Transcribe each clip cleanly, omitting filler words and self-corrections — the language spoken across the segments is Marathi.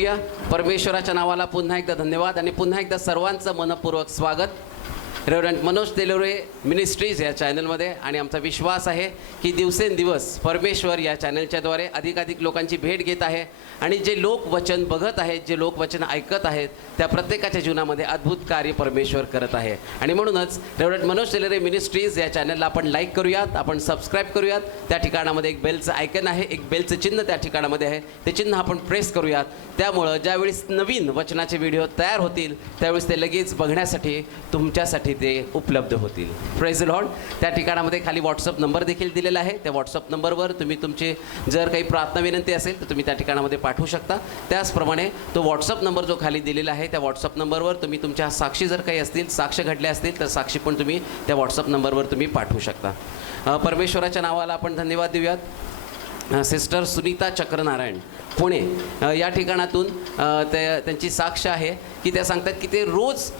बघूया. परमेश्वराच्या नावाला पुन्हा एकदा धन्यवाद आणि पुन्हा एकदा सर्वांचं मनपूर्वक स्वागत रेव्हरंड मनोज तेलोरे मिनिस्ट्रीज या चॅनलमध्ये. आणि आमचा विश्वास आहे की दिवसेंदिवस परमेश्वर या चॅनलच्याद्वारे अधिकाधिक लोकांची भेट घेत आहे आणि जे लोक वचन बघत आहेत, जे लोक वचन ऐकत आहेत, त्या प्रत्येकाच्या जीवनामध्ये अद्भुत कार्य परमेश्वर करत आहे. आणि म्हणूनच रेव्हरंड मनोज तेलोरे मिनिस्ट्रीज या चॅनलला आपण लाईक करूयात, आपण सबस्क्राईब करूयात. त्या ठिकाणामध्ये एक बेलचं आयकन आहे, एक बेलचं चिन्ह त्या ठिकाणामध्ये आहे, ते चिन्ह आपण प्रेस करूयात. त्यामुळं ज्यावेळेस नवीन वचनाचे व्हिडिओ तयार होतील त्यावेळेस ते लगेच बघण्यासाठी तुमच्यासाठी ते उपलब्ध होतील. Praise the Lord. त्या ठिकाणामध्ये खाली व्हॉट्सअप नंबर देखील दिलेला आहे. त्या व्हॉट्सअप नंबरवर तुम्ही तुमची जर काही प्रार्थना विनंती असेल तर तुम्ही त्या ठिकाणामध्ये पाठवू शकता. त्याचप्रमाणे तो व्हॉट्सअप नंबर जो खाली दिलेला आहे त्या व्हॉट्सअप नंबरवर तुम्ही तुमच्या साक्षी जर काही असतील, साक्ष घडल्या असतील तर साक्षी पण तुम्ही त्या व्हॉट्सअप नंबरवर तुम्ही पाठवू शकता. परमेश्वराच्या नावाला आपण धन्यवाद देऊयात. सिस्टर सुनीता चक्रनारायण पुणे या ठिकाणातून त्यांची साक्ष आहे की त्या सांगतात की ते रोज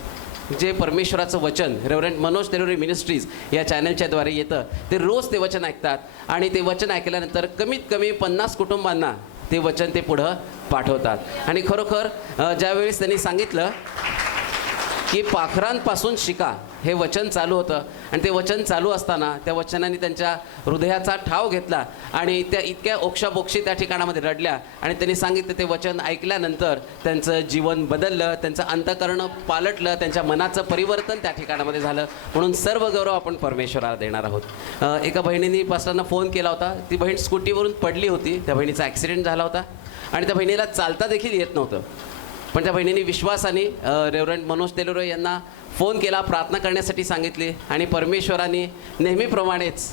जे परमेश्वराचं वचन रेव्हरंड मनोज तेलोरे मिनिस्ट्रीज या चॅनलच्याद्वारे येतं, ते रोज ते वचन ऐकतात आणि ते वचन ऐकल्यानंतर कमीत कमी 50 कुटुंबांना ते वचन ते पुढं पाठवतात. आणि खरोखर ज्यावेळेस त्यांनी सांगितलं की पाखरांपासून शिका हे वचन चालू होतं आणि ते वचन चालू असताना त्या वचनाने त्यांच्या हृदयाचा ठाव घेतला आणि त्या इतक्या ओक्षाबोक्षी त्या ठिकाणामध्ये रडल्या आणि त्यांनी सांगितलं ते वचन ऐकल्यानंतर त्यांचं जीवन बदललं, त्यांचं अंतःकरण पालटलं, त्यांच्या मनाचं परिवर्तन त्या ठिकाणामध्ये झालं. म्हणून सर्व गौरव आपण परमेश्वराला देणार आहोत. एका बहिणीने पास्टरांना फोन केला होता. ती बहीण स्कूटीवरून पडली होती. त्या बहिणीचा ॲक्सिडेंट झाला होता आणि त्या बहिणीला चालता देखील येत नव्हतं. पण त्या बहिणीने विश्वासाने रेव्हरंड मनोज तेलोरे यांना फोन केला, प्रार्थना करण्यासाठी सांगितली आणि परमेश्वराने नेहमीप्रमाणेच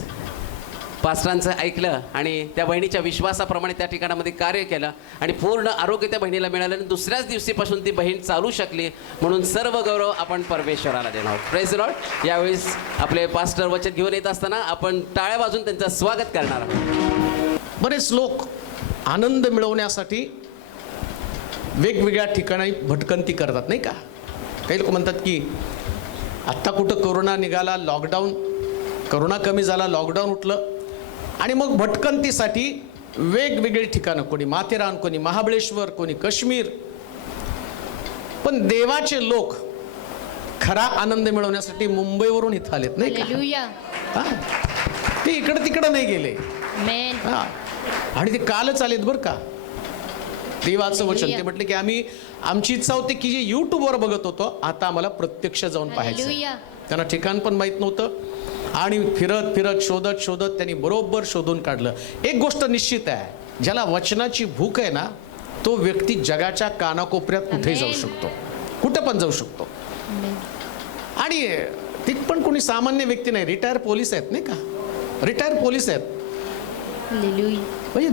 पास्टरांचं ऐकलं आणि त्या बहिणीच्या विश्वासाप्रमाणे त्या ठिकाणामध्ये कार्य केलं आणि पूर्ण आरोग्य त्या बहिणीला मिळालं आणि दुसऱ्याच दिवशीपासून ती बहीण चालू शकली. म्हणून सर्व गौरव आपण परमेश्वराला देणार आहोत. Praise the Lord. यावेळेस आपले पास्टर वचन घेऊन येत असताना आपण टाळ्या वाजून त्यांचं स्वागत करणार आहोत. बरेच लोक आनंद मिळवण्यासाठी वेगवेगळ्या ठिकाणी भटकंती करतात, नाही का? काही लोक म्हणतात की आत्ता कुठं कोरोना निघाला, लॉकडाऊन, कोरोना कमी झाला, लॉकडाऊन उठलं आणि मग भटकंतीसाठी वेगवेगळी ठिकाणं, कोणी माथेरान, कोणी महाबळेश्वर, कोणी काश्मीर. पण देवाचे लोक खरा आनंद मिळवण्यासाठी मुंबईवरून इथं आलेत, नाही का? ते इकडं तिकडं नाही गेले. आणि ते कालच आलेत बरं का. देवाचं वचन ते म्हटले की आमची इच्छा होती की जे यूट्यूबवर बघत होतो आता आम्हाला प्रत्यक्ष जाऊन पाहायचं. त्यांना ठिकाण पण माहीत नव्हतं आणि फिरत फिरत शोधत शोधत त्यांनी बरोबर शोधून काढलं. एक गोष्ट निश्चित आहे, ज्याला वचनाची भूक आहे ना तो व्यक्ती जगाच्या कानाकोपऱ्यात कुठेही जाऊ शकतो, कुठं पण जाऊ शकतो. आणि ते पण कोणी सामान्य व्यक्ती नाही, रिटायर पोलीस आहेत, नाही का? रिटायर पोलीस आहेत. म्हणजे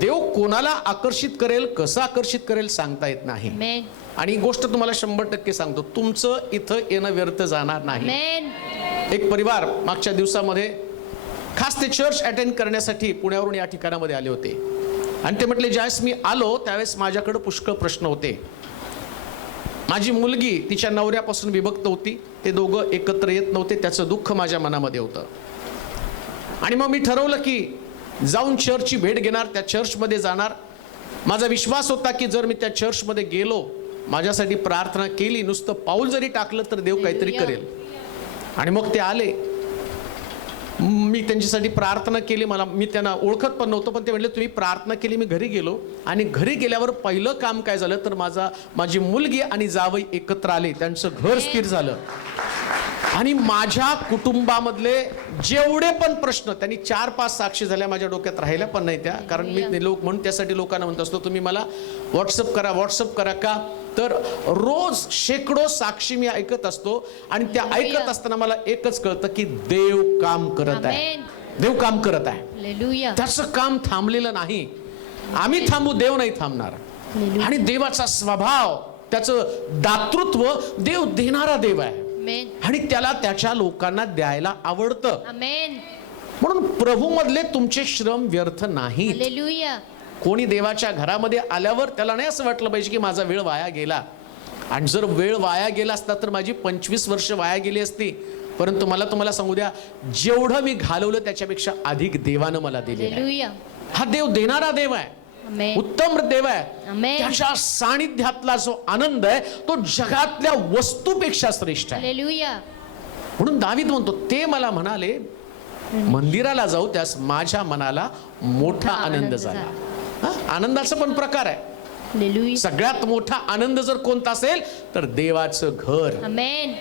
देव कोणाला आकर्षित करेल, कसं आकर्षित करेल सांगता येत नाही. आणि गोष्ट तुम्हाला 100% सांगतो, तुमचं इथं येणं व्यर्थ जाणार नाही. एक परिवार मागच्या दिवसामध्ये खास ते चर्च अटेंड करण्यासाठी पुण्यावरून या ठिकाणामध्ये आले होते आणि ते म्हटले ज्यावेळेस मी आलो त्यावेळेस माझ्याकडे पुष्कळ प्रश्न होते. माझी मुलगी तिच्या नवऱ्यापासून विभक्त होती, ते दोघं एकत्र येत नव्हते, त्याचं दुःख माझ्या मनामध्ये होतं. आणि मग मी ठरवलं की जाऊन चर्चची भेट घेणार, त्या चर्चमध्ये जाणार. माझा विश्वास होता की जर मी त्या चर्चमध्ये गेलो, माझ्यासाठी प्रार्थना केली, नुसतं पाऊल जरी टाकलं तर देव काहीतरी करेल. आणि मग ते आले, मी त्यांच्यासाठी प्रार्थना केली. मी त्यांना ओळखत पण नव्हतं, पण ते म्हटले तुम्ही प्रार्थना केली. मी घरी गेलो आणि घरी गेल्यावर पहिलं काम काय झालं तर माझी मुलगी आणि जावई एकत्र आले, त्यांचं घर स्थिर झालं. आणि माझ्या कुटुंबामधले जेवढे पण प्रश्न, त्यांनी 4-5 साक्षी झाल्या, माझ्या डोक्यात राहिल्या पण नाही त्या. कारण मी लोक म्हणून त्यासाठी लोकांना म्हणत असतो तुम्ही मला व्हॉट्सअप करा का, तर रोज शेकडो साक्षी मी ऐकत असतो आणि त्या ऐकत असताना मला एकच कळतं की देव काम करत आहे, देव काम करत आहे. त्याचं काम थांबलेलं नाही. आम्ही थांबू, देव नाही थांबणार. आणि देवाचा स्वभाव, त्याचं दातृत्व, देव देणारा देव आहे आणि त्याला त्याच्या लोकांना द्यायला आवडतं. म्हणून प्रभू मधले तुमचे श्रम व्यर्थ नाही. कोणी देवाच्या घरामध्ये आल्यावर त्याला नाही असं वाटलं पाहिजे की माझा वेळ वाया गेला. आणि जर वेळ वाया गेला असता तर माझी 25 वर्ष वाया गेली असती. परंतु मला तुम्हाला सांगू द्या, जेवढं मी घालवलं त्याच्यापेक्षा अधिक देवानं मला दिलेलं आहे. हा देव देणारा देव आहे. आमेन. उत्तम देव आहे. आमेन. त्याच्या सानिध्यातला जो आनंद आहे तो जगातल्या वस्तूपेक्षा श्रेष्ठ आहे. हालेलुया. म्हणून दावीद म्हणतो ते मला म्हणाले मंदिराला जाऊ त्यास माझ्या मनाला मोठा आनंद झाला. हा? आनंदाचा पण प्रकार आहे. हालेलुया. सगळ्यात मोठा आनंद जर कोणता असेल तर देवाचं घर. आमेन.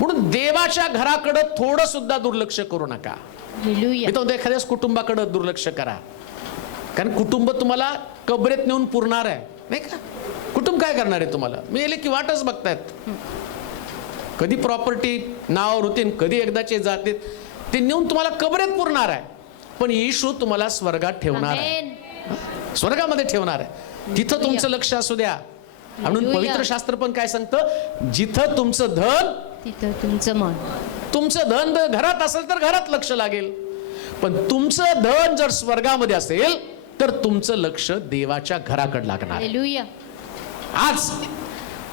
म्हणून देवाच्या घराकडे थोडं सुद्धा दुर्लक्ष करू नका. हालेलुया. मी तर एखाद्याच कुटुंबाकडे दुर्लक्ष करा, कारण कुटुंब तुम्हाला कबरेत नेऊन पुरणार आहे नाही का. कुटुंब काय करणार आहे तुम्हाला, मी येले की वाटच बघतायत. कधी प्रॉपर्टी नावावर होते कधी एकदाचे जाते, ते नेऊन तुम्हाला कबरेत पुरणार आहे. पण येशू तुम्हाला स्वर्गात ठेवणार आहे, आमेन. स्वर्गामध्ये ठेवणार आहे. तिथं तुमचं लक्ष असू द्या. म्हणून हालेलुया. पवित्र शास्त्र पण काय सांगतं, जिथं तुमचं धन, तिथं तुमचं मन. तुमचं धन जर घरात असेल तर घरात लक्ष लागेल, पण तुमचं धन जर स्वर्गामध्ये असेल तर तुमचं लक्ष देवाच्या घराकडे लागणार. हालेलुया. आज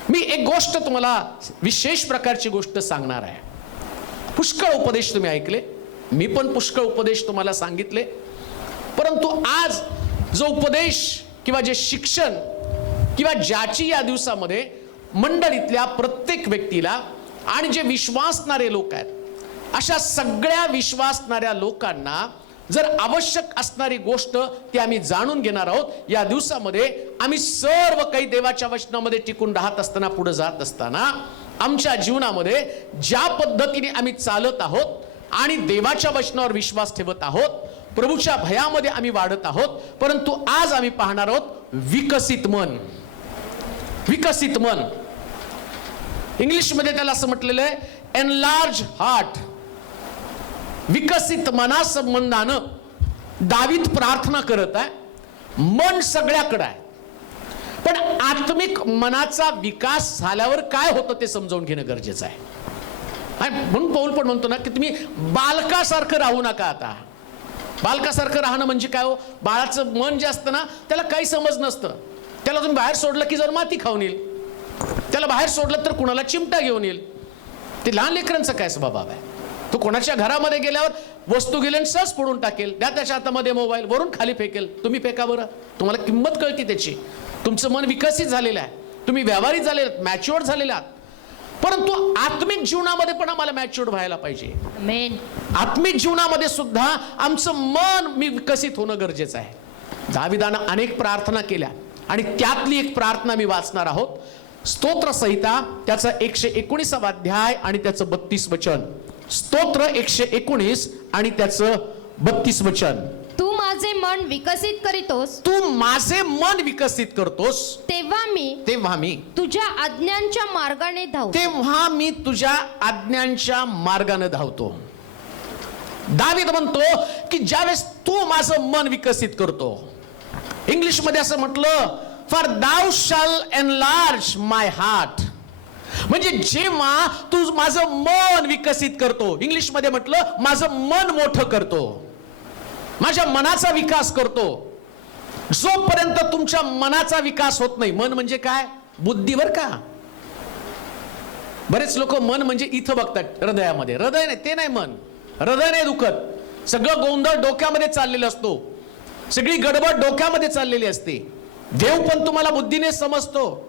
मी एक गोष्ट तुम्हाला विशेष प्रकारची गोष्ट सांगणार आहे. पुष्कळ उपदेश तुम्ही ऐकले, मी पण पुष्कळ उपदेश तुम्हाला सांगितले, परंतु आज जो उपदेश किंवा जे शिक्षण किंवा ज्याची या दिवसामध्ये मंडळीतल्या प्रत्येक व्यक्तीला आणि जे विश्वासणारे लोक आहेत अशा सगळ्या विश्वासणाऱ्या लोकांना जर आवश्यक असणारी गोष्ट ती आम्ही जाणून घेणार आहोत. या दिवसामध्ये आम्ही सर्व काही देवाच्या वचनामध्ये टिकून राहत असताना, पुढे जात असताना आमच्या जीवनामध्ये ज्या पद्धतीने आम्ही चालत आहोत आणि देवाच्या वचनावर विश्वास ठेवत आहोत, प्रभूच्या भयामध्ये आम्ही वाढत आहोत. परंतु आज आम्ही पाहणार आहोत विकसित मन. विकसित मन, इंग्लिशमध्ये त्याला असं म्हटलेलं आहे एनलार्ज हार्ट. विकसित मनासंबंधानं दावीद प्रार्थना करत आहे. मन सगळ्याकडे आहे, पण आत्मिक मनाचा विकास झाल्यावर काय होतं ते समजावून घेणं गरजेचं आहे. आणि म्हणून पौल पण म्हणतो ना की तुम्ही बालकासारखं राहू नका. आता बालकासारखं राहणं म्हणजे काय हो, बाळाचं मन जे असतं ना त्याला काही समज नसतं. त्याला तुम्ही बाहेर सोडलं की जर माती खाऊन येईल, त्याला बाहेर सोडलं तर कुणाला चिमटा घेऊन येईल. ते लहान लेकरांचं काय स्वभाव आहे, तो कोणाच्या घरामध्ये गेल्यावर वस्तू गेले सहज फोडून टाकेल, द्या त्याच्या हातामध्ये मोबाईल, वरून खाली फेकेल. तुम्ही फेका बरं, तुम्हाला किंमत कळते त्याची. तुमचं मन विकसित झालेलं आहे, तुम्ही व्यावहारिक झालेले आहात, मॅच्युअर्ड झालेले आहात. परंतु आत्मिक जीवनामध्ये पण आम्हाला मॅच्युअर्ड व्हायला पाहिजे. आमेन. आत्मिक जीवनामध्ये सुद्धा आमचं मन विकसित होणं गरजेचं आहे. दाविदानं अनेक प्रार्थना केल्या आणि त्यातली एक प्रार्थना मी वाचणार आहोत. स्तोत्र संहिता त्याचा 119 अध्याय आणि त्याचं 32 वचन. स्तोत्र 119 आणि त्याचं 32 वचन. तू माझे मन विकसित करीतोस, तू माझे मन विकसित करतोस, तेव्हा मी तुझ्या आज्ञांच्या मार्गाने धावतो. तेव्हा मी तुझ्या आज्ञांच्या मार्गाने धावतो. दावीद म्हणतो की ज्यावेळेस तू माझं मन विकसित करतो, इंग्लिशमध्ये असं म्हटलं for thou shalt enlarge my heart. म्हणजे जेव्हा तू माझं मन विकसित करतो, इंग्लिशमध्ये म्हटलं माझं मन मोठं करतो, माझ्या मनाचा विकास करतो. जोपर्यंत तुमच्या मनाचा विकास होत नाही, मन म्हणजे काय, बुद्धीवर का. बरेच लोक मन म्हणजे इथं बघतात हृदयामध्ये. हृदय नाही, ते नाही मन. हृदय नाही दुखत, सगळं गोंधळ डोक्यामध्ये चाललेला असतो, सगळी गडबड डोक्यामध्ये चाललेली असते. देव पण तुम्हाला बुद्धीने समजतो.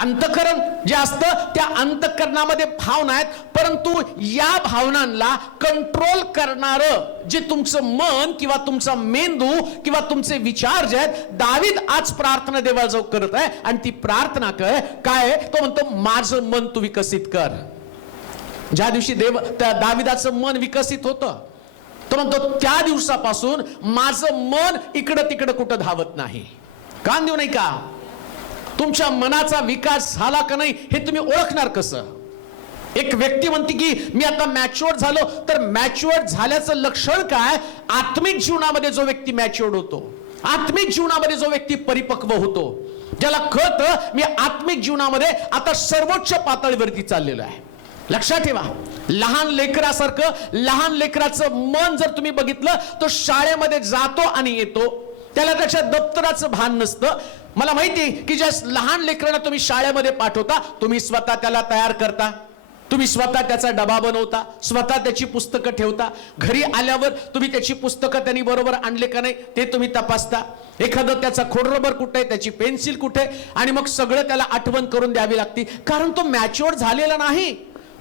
अंतःकरण जे असतं त्या अंतःकरणामध्ये भावना आहेत, परंतु या भावनांना कंट्रोल करणारं जे तुमचं मन किंवा तुमचा मेंदू किंवा तुमचे विचार जे आहेत, दावीद आज प्रार्थना देवाजवळ करत आहे. आणि ती प्रार्थना काय तो म्हणतो माझं मन तू विकसित कर. ज्या दिवशी त्या दाविदाचं मन विकसित होतं, तो म्हणतो त्या दिवसापासून माझं मन इकडं तिकडं कुठं धावत नाही. कान देऊ नाही का. तुमच्या मनाचा विकास झाला का नाही हे तुम्ही ओळखणार कसं. एक व्यक्ती म्हणते की मी आता मॅच्युअर्ड झालो, तर मॅच्युअर्ड झाल्याचं लक्षण काय. आत्मिक जीवनामध्ये जो व्यक्ती मॅच्युअर्ड होतो, आत्मिक जीवनामध्ये जो व्यक्ती परिपक्व होतो, ज्याला कळतं मी आत्मिक जीवनामध्ये आता सर्वोच्च पातळीवरती चाललेलो आहे. लक्षात ठेवा, लहान लेकरासारखं, लहान लेकराचं मन जर तुम्ही बघितलं तो शाळेमध्ये जातो आणि येतो, त्याला त्याच्या दप्तराचं भान नसतं. मला माहिती की ज्या लहान लेकरांना तुम्ही शाळेमध्ये पाठवता, तुम्ही स्वतः त्याला तयार करता, तुम्ही स्वतः त्याचा डबा बनवता, स्वतः त्याची पुस्तकं ठेवता, घरी आल्यावर तुम्ही त्याची पुस्तकं त्यांनी बरोबर आणले का नाही ते तुम्ही तपासता, एखादं त्याचा खोडरबर कुठे आहे, त्याची पेन्सिल कुठे आहे, आणि मग सगळं त्याला आठवण करून द्यावी लागते, कारण तो मॅच्युअर झालेला नाही.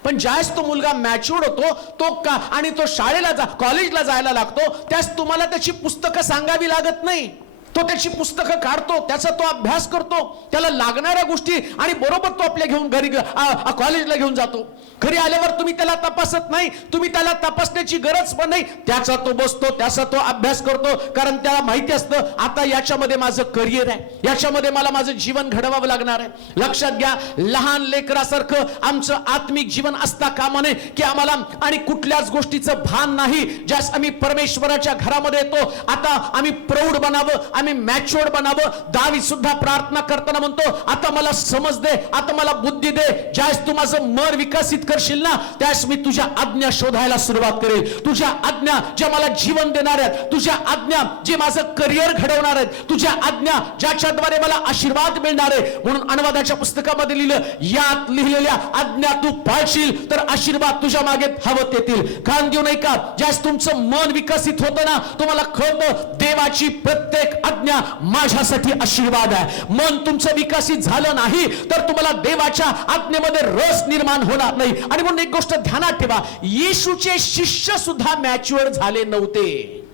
पण ज्यावेळेस तो मुलगा मॅच्युअर्ड होतो तो का आणि तो शाळेला कॉलेजला जायला लागतो, त्यास तुम्हाला त्याची पुस्तकं सांगावी लागत नाही. तो त्याची पुस्तकं काढतो, त्याचा तो अभ्यास करतो, त्याला लागणाऱ्या गोष्टी आणि बरोबर तो आपल्या घेऊन घरी कॉलेजला घेऊन जातो. घरी आल्यावर तुम्ही त्याला तपासत नाही, तुम्ही त्याला तपासण्याची गरज पण नाही. त्याचा तो बसतो, त्याचा तो अभ्यास करतो, कारण त्याला माहिती असतं आता याच्यामध्ये माझं करिअर आहे, याच्यामध्ये मला माझं जीवन घडवावं लागणार आहे. लक्षात घ्या, लहान लेकरासारखं आमचं आत्मिक जीवन असता कामा नये की आम्हाला आणि कुठल्याच गोष्टीचं भान नाही. ज्यास आम्ही परमेश्वराच्या घरामध्ये येतो, आता आम्ही प्रौढ बनावं, आम्ही मॅच्युअर्ड बनावं. दावीद सुद्धा प्रार्थना करताना म्हणतो, आता मला समज दे, आता मला बुद्धी दे. ज्यावेळेस तू माझं मन विकसित करशील ना, त्यावेळेस मी तुझ्या आज्ञा शोधायला सुरुवात करेल. तुझ्या आज्ञा ज्या मला जीवन देणार आहेत, तुझ्या आज्ञा जे माझं करिअर घडवणार आहेत, तुझ्या आज्ञा ज्याच्याद्वारे मला आशीर्वाद मिळणार आहे. म्हणून अनुवादाच्या पुस्तकामध्ये लिहिलं, यात लिहिलेल्या आज्ञा तू पाळशील तर आशीर्वाद तुझ्या मागे धावत येतील. कान देऊ नये का, ज्यावेळेस तुमचं मन विकसित होतं ना, तुम्हाला कळतं देवाची प्रत्येक आज्ञा माझ्यासाठी आशीर्वाद आहे. मन तुमचं विकसित झालं नाही तर तुम्हाला देवाच्या आज्ञेमध्ये रस निर्माण होणार नाही. आणि म्हणून एक गोष्ट ध्यानात ठेवा, येशूचे शिष्य सुद्धा मॅच्युअर झाले नव्हते.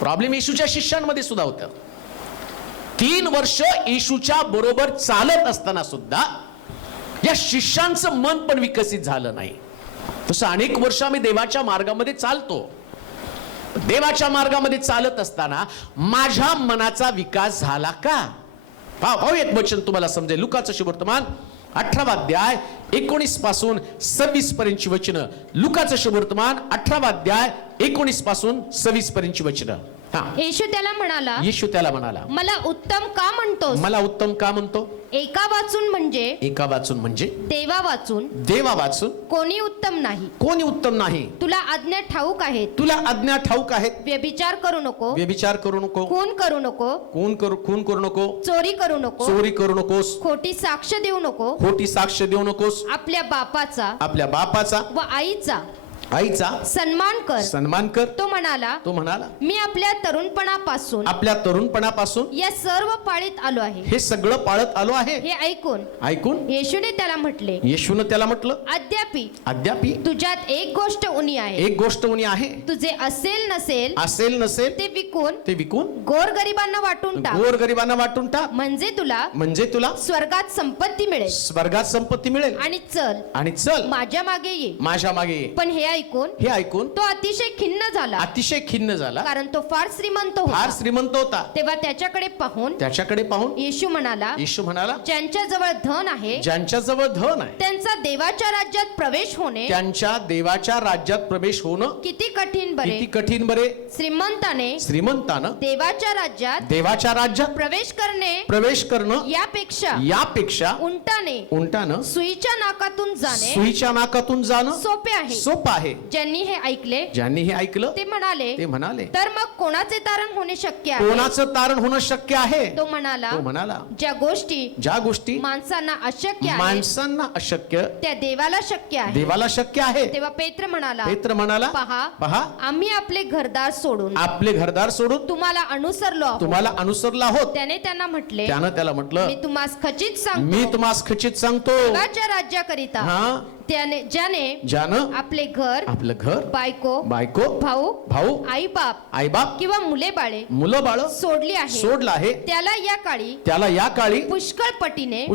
प्रॉब्लेम येशूच्या शिष्यांमध्ये सुद्धा होतं. 3 वर्ष येशूच्या बरोबर चालत असताना सुद्धा या शिष्यांचं मन पण विकसित झालं नाही. तसं अनेक वर्ष आम्ही देवाच्या मार्गामध्ये चालतो. देवाच्या मार्गामध्ये चालत असताना माझ्या मनाचा विकास झाला का? पाहू एक वचन तुम्हाला समजेल. लुकाचं शुभवर्तमान 18 अध्याय 19 पासून 26 पर्यंतची वचनं. लुकाचं शुभवर्तमान 18 अध्याय 19 पासून 26 पर्यंतची वचनं. येशू त्याला म्हणाला, येशू त्याला म्हणाला, मला उत्तम का म्हणतोस? मला उत्तम का म्हणतो? एका वाचून म्हणजे एका वाचून म्हणजे देवा वाचून, देवा वाचून कोणी उत्तम नाही. कोणी उत्तम नाही. तुला आज्ञा ठाऊक आहेत. तुला आज्ञा ठाऊक आहेत. व्यभिचार करू नको, व्यभिचार करू नको, खून करू नको, खून करू नको, चोरी करू नको, चोरी करू नकोस, खोटी साक्ष देऊ नको, खोटी साक्ष देऊ नकोस, आपल्या आपल्या बापाचा व आईचा सन्मान कर. तो म्हणाला, मी आपल्या तरुणपणापासून या सर्व पाळीत आलो आहे. हे सगळं पाळत आलो आहे. हे ऐकून येशूने त्याला म्हटलं, अद्यापि तुझ्यात एक गोष्ट उणी आहे. तुझे असेल नसेल ते विकून गोरगरिबांना वाटून टाक, म्हणजे तुला स्वर्गात संपत्ती मिळेल, आणि चल माझ्या मागे ये. पण हे ऐकून तो अतिशय खिन्न झाला, कारण तो फार श्रीमंत होता. तेव्हा त्याच्याकडे पाहून येशू म्हणाला, ज्यांच्याजवळ धन आहे त्यांचा देवाच्या राज्यात प्रवेश होणं किती कठीण बरे. श्रीमंताने देवाच्या राज्यात प्रवेश करणं यापेक्षा उंटाने सुईच्या नाकातून जाणं सोपे आहे. ज्यांनी हे ऐकलं ते म्हणाले, तर मग कोणाचे तारण होणे शक्य आहे? तो म्हणाला, ज्या गोष्टी माणसांना अशक्य त्या देवाला शक्य आहे. तेव्हा पेत्र म्हणाला, पहा आम्ही आपले घरदार सोडून तुम्हाला अनुसरलो आहोत. त्याने त्याला म्हटले, मी तुम्हास खचित सांगतो, देवाच्या राज्याकरिता ज्यानं आपले घर, बायको, भाऊ, आई बाप किंवा मुले बाळ सोडली आहे, त्याला या काळी पुष्कळ पटीने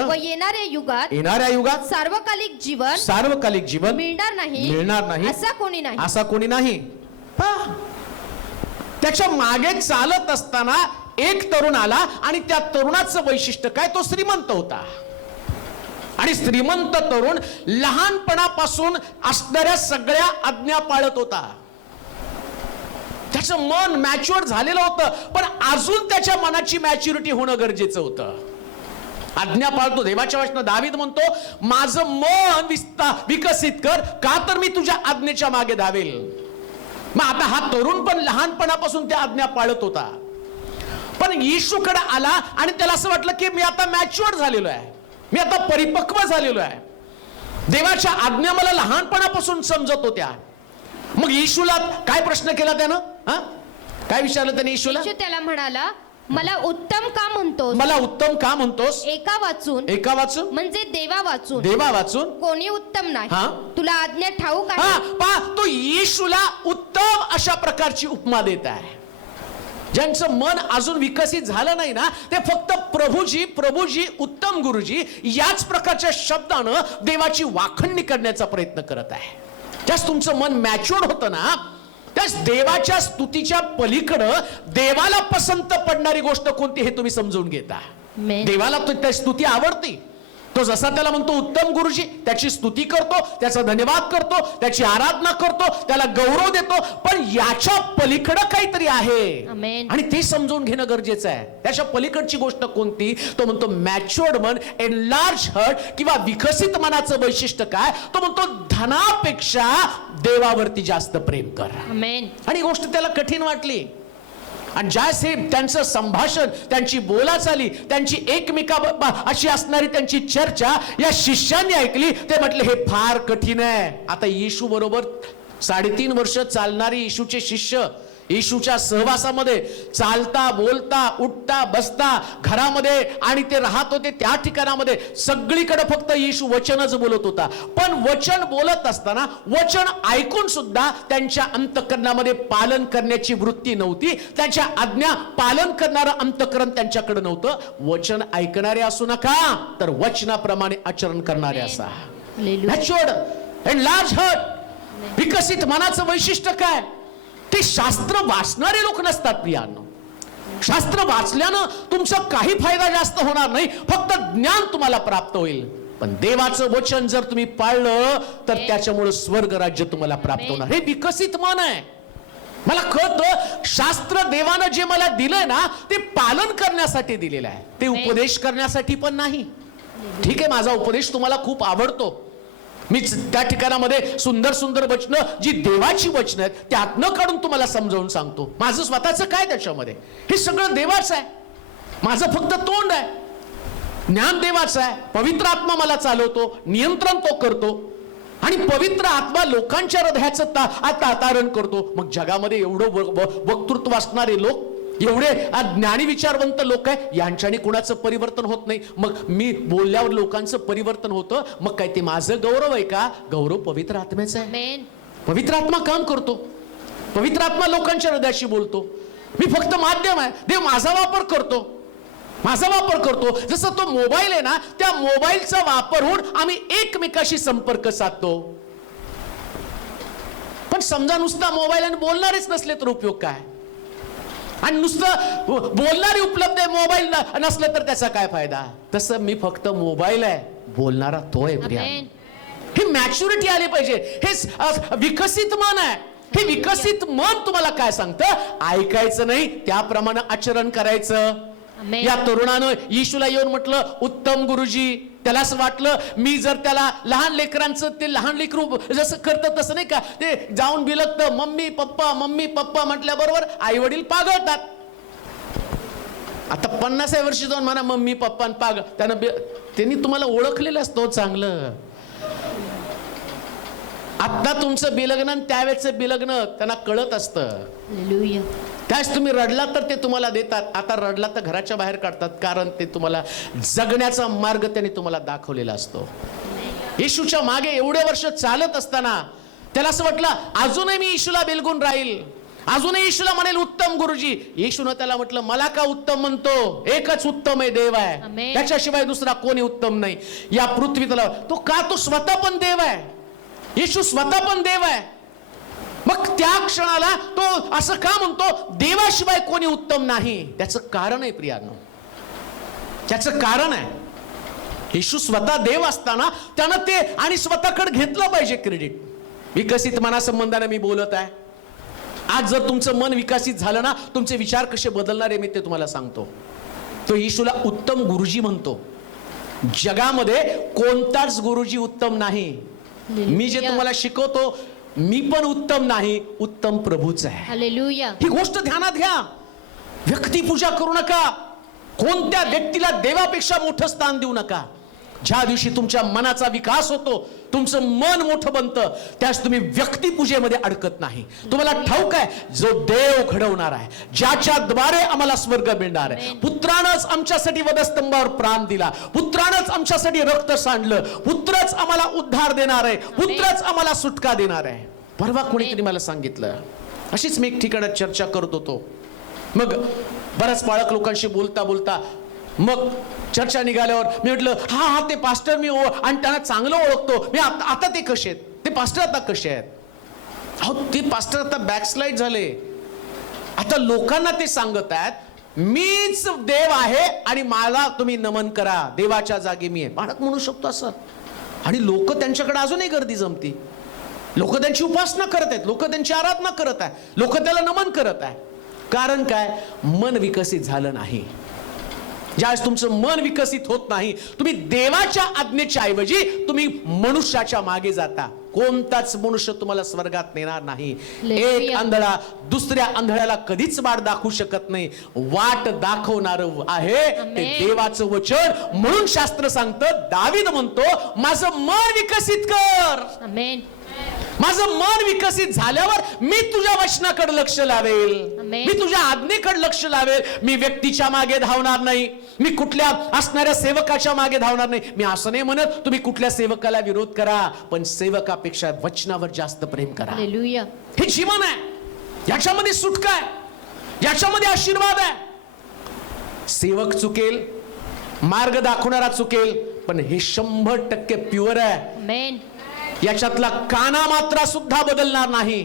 व येणाऱ्या युगात सार्वकालिक जीवन मिळणार नाही. असा कोणी नाही. त्याच्या मागे चालत असताना एक तरुण आला आणि त्या तरुणाचं वैशिष्ट्य काय? तो श्रीमंत होता. आणि श्रीमंत तरुण लहानपणापासून असणाऱ्या सगळ्या आज्ञा पाळत होता. त्याचं मन मॅच्युअर झालेलं होतं, पण अजून त्याच्या मनाची मॅच्युरिटी होणं गरजेचं होतं. आज्ञा पाळतो. देवाच्या वचनात दावीद म्हणतो, माझं मन विकसित कर, का तर मी तुझ्या आज्ञेच्या मागे धावेल. मग आता हा तरुण पण लहानपणापासून त्या आज्ञा पाळत होता, पण येशूकडे आला आणि त्याला असं वाटलं की मी आता मॅच्युअर झालेलो आहे, मी आता परिपक्व झालेलो आहे. देवाच्या आज्ञा मला लहानपणापासून समजत होत्या. मग येशूला काय प्रश्न केला त्यानं? काय विचारलं त्याने येशूला? येशू त्याला म्हणाला, मला उत्तम का म्हणतोस? मला उत्तम का म्हणतोस? एका वाचून म्हणजे देवा वाचून कोणी उत्तम नाही. तुला आज्ञा ठाऊक आहे. पहा, तो येशूला उत्तम अशा प्रकारची उपमा देत आहे. ज्यांचं मन अजून विकसित झालं नाही ना, ते फक्त प्रभूजी उत्तम गुरुजी याच प्रकारच्या शब्दानं देवाची वाखणणी करण्याचा प्रयत्न करत आहे. त्यास तुमचं मन मॅच्युअर्ड होतं ना, त्यास देवाच्या स्तुतीच्या पलीकडं देवाला पसंत पडणारी गोष्ट कोणती हे तुम्ही समजून घेता. देवाला त्या स्तुती आवडते. तो जसा त्याला म्हणतो उत्तम गुरुजी, त्याची स्तुती करतो, त्याचा धन्यवाद करतो, त्याची आराधना करतो, त्याला गौरव देतो. पण याच्या पलीकडं काहीतरी आहे आणि ते समजून घेणं गरजेचं आहे. त्याच्या पलीकडची गोष्ट कोणती? तो म्हणतो मॅच्युअर्ड मन, एनलार्ज हार्ट किंवा विकसित मनाचं वैशिष्ट्य काय? तो म्हणतो धनापेक्षा देवावरती जास्त प्रेम कर. आणि गोष्ट त्याला कठीण वाटली. आणि ज्यासे त्यांचं संभाषण, त्यांची बोलाचाली, त्यांची एकमेका अशी असणारी त्यांची चर्चा या शिष्यांनी ऐकली. ते म्हटले हे फार कठीण आहे. आता येशू बरोबर 3.5 वर्ष चालणारी येशूचे शिष्य, येशूच्या सहवासामध्ये चालता बोलता उठता बसता घरामध्ये आणि ते राहत होते त्या ठिकाणामध्ये सगळीकडे फक्त येशू वचनच बोलत होता. पण वचन बोलत असताना वचन ऐकून सुद्धा त्यांच्या अंतःकरणामध्ये पालन करण्याची वृत्ती नव्हती. त्यांच्या आज्ञा पालन करणारं अंतःकरण त्यांच्याकडे नव्हतं. वचन ऐकणारे असू नका, तर वचनाप्रमाणे आचरण करणारे असा. मॅच्युअर्ड एंड लार्ज हार्ट, विकसित मनाचं वैशिष्ट्य काय? ते शास्त्र वाचणारे लोक नसतात प्रियांनो. शास्त्र वाचल्यानं तुमचा काही फायदा जास्त होणार नाही, फक्त ज्ञान तुम्हाला प्राप्त होईल. पण देवाचं वचन जर तुम्ही पाळलं तर त्याच्यामुळे स्वर्ग राज्य तुम्हाला प्राप्त होणार. हे विकसित मन आहे. मला कळतं शास्त्र देवानं जे मला दिलंय ना, ते पालन करण्यासाठी दिलेलं आहे, ते उपदेश करण्यासाठी पण नाही. ठीक आहे, माझा उपदेश तुम्हाला खूप आवडतो. मी त्या ठिकाणामध्ये सुंदर सुंदर वचनं, जी देवाची वचनं आहेत, त्यातनं काढून तुम्हाला समजावून सांगतो. माझं स्वतःचं काय त्याच्यामध्ये? हे सगळं देवाचं आहे. माझं फक्त तोंड आहे. ज्ञान देवाचं आहे. पवित्र आत्मा मला चालवतो, नियंत्रण तो करतो. आणि पवित्र आत्मा लोकांच्या हृदयाचं तारण करतो. मग जगामध्ये एवढं वक्तृत्व असणारे लोक, एवढे ज्ञानी विचारवंत लोक आहे, यांच्याने कुणाचं परिवर्तन होत नाही. मग मी बोलल्यावर लोकांचं परिवर्तन होतं. मग काय ते माझं गौरव आहे का? गौरव पवित्र आत्म्याचा आहे. पवित्र आत्मा काम करतो. पवित्र आत्मा लोकांच्या हृदयाशी बोलतो. मी फक्त माध्यम आहे. देव माझा वापर करतो. जसं तो मोबाईल आहे ना, त्या मोबाईलचा वापर होऊन आम्ही एकमेकाशी संपर्क साधतो. पण समजा नुसता मोबाईल आणि बोलणारेच नसले तर उपयोग काय? आणि नुसतं बोलणारी उपलब्ध आहे, मोबाईल नसलं तर त्याचा काय फायदा? तसं मी फक्त मोबाईल आहे, बोलणारा तो आहे प्रिया. ही मॅच्युरिटी आली पाहिजे. हे विकसित मन आहे. हे विकसित मन तुम्हाला काय सांगतं? ऐकायचं नाही, त्याप्रमाणे आचरण करायचं. या तरुणानं येशूला येऊन म्हटलं उत्तम गुरुजी. त्याला असं वाटलं मी जर त्याला लहान लेकरांचं, ते लहान लेकरू जसं करतं तसं नाही का, ते जाऊन बिलगतं मम्मी पप्पा म्हटल्याबरोबर आई वडील पागळतात. आता 50व्या वर्षी जाऊन म्हणा मम्मी पप्पा पागळ, त्यांनी तुम्हाला ओळखलेलं असतं चांगलं. आता तुमचं बिलग्न त्यावेळेचं बिलग्न त्यांना कळत असतं. त्याच तुम्ही रडला तर ते तुम्हाला देतात. आता रडला तर घराच्या बाहेर काढतात, कारण ते तुम्हाला जगण्याचा मार्ग त्यांनी तुम्हाला दाखवलेला असतो. येशूच्या मागे एवढे वर्ष चालत असताना त्याला असं वाटलं अजूनही मी येशूला बिलगून राहील, अजूनही येशूला म्हणेल उत्तम गुरुजी. येशूनं त्याला म्हटलं मला का उत्तम म्हणतो? एकच उत्तम आहे, देव आहे. त्याच्याशिवाय दुसरा कोणी उत्तम नाही या पृथ्वीतला. तो स्वतः पण देव आहे. येशू स्वतः पण देव आहे. मग त्या क्षणाला तो असं का म्हणतो देवाशिवाय कोणी उत्तम नाही? त्याचं कारण आहे प्रियांनो, त्याचं कारण आहे. येशू स्वतः देव असताना त्यानं ते आणि स्वतःकडे घेतलं पाहिजे क्रेडिट. विकसित मनासंबंधाने मी बोलत आहे. आज जर तुमचं मन विकसित झालं ना, तुमचे विचार कसे बदलणार आहे मी ते तुम्हाला सांगतो. तो येशूला उत्तम गुरुजी म्हणतो. जगामध्ये कोणताच गुरुजी उत्तम नाही. मी जे तुम्हाला शिकवतो मी पण उत्तम नाही, उत्तम प्रभूच आहे. हालेलुया. ही गोष्ट ध्यानात घ्या. व्यक्तिपूजा करू नका. कोणत्या व्यक्तीला देवापेक्षा मोठं स्थान देऊ नका. ज्या दिवशी तुमच्या मनाचा विकास होतो, तुमचं मन मोठं बनतं, त्यास तुम्ही व्यक्तिपूजेमध्ये अडकत नाही. तुम्हाला ठाऊक आहे जो देव घडवणार आहे, ज्याच्याद्वारे आम्हाला स्वर्ग मिळणार आहे. पुत्रानंच आमच्यासाठी वधस्तंभावर प्राण दिला, पुत्रानंच आमच्यासाठी रक्त सांडलं, पुत्रच आम्हाला उद्धार देणार आहे, पुत्रच आम्हाला सुटका देणार आहे. परवा कोणीतरी मला सांगितलं, अशीच मी एक ठिकाणी चर्चा करत होतो. मग बऱ्याच पाळक लोकांशी बोलता बोलता मग चर्चा निघाल्यावर मी म्हटलं, हा ते पास्टर मी आणि त्यांना चांगलं ओळखतो मी. आता ते कसे आहेत, ते पास्टर आता कसे आहेत? अहो, ते पास्टर आता बॅकस्लाइड झाले. आता लोकांना ते सांगत आहेत मीच देव आहे आणि मला तुम्ही नमन करा, देवाच्या जागी मी आहे. बाळक म्हणू शकतो असं. आणि लोक त्यांच्याकडे अजूनही गर्दी जमती. लोक त्यांची उपासना करत आहेत, लोक त्यांची आराधना करत आहे, लोक त्याला नमन करत आहे. कारण काय? मन विकसित झालं नाही. ज्यावेळेस तुमचं मन विकसित होत नाही, तुम्ही देवाच्या आज्ञेच्या ऐवजी तुम्ही मनुष्याच्या मागे जाता. कोणताच मनुष्य तुम्हाला स्वर्गात नेणार नाही. एक आंधळा दुसऱ्या आंधळ्याला कधीच वाट दाखवू शकत नाही. वाट दाखवणार आहे ते देवाचं वचन. म्हणून शास्त्र सांगतं, दावीद म्हणतो, माझं मन विकसित कर. आमेन. माझं मन विकसित झाल्यावर मी तुझ्या वचनाकडे लक्ष लावेल, मी तुझ्या आज्ञेकडे लक्ष लावेल. मी व्यक्तीच्या मागे धावणार नाही, मी कुठल्या असणाऱ्या सेवकाच्या मागे धावणार नाही. मी असं नाही म्हणत तुम्ही कुठल्या सेवकाला विरोध करा, पण सेवकापेक्षा वचनावर जास्त प्रेम करा. हालेलुया. हे जीवन आहे, याच्यामध्ये सुटका आहे, याच्यामध्ये आशीर्वाद आहे. सेवक चुकेल, मार्ग दाखवणारा चुकेल, पण हे 100% प्युअर आहे. आमेन. याच्यातला काना मात्रा सुद्धा बदलणार नाही,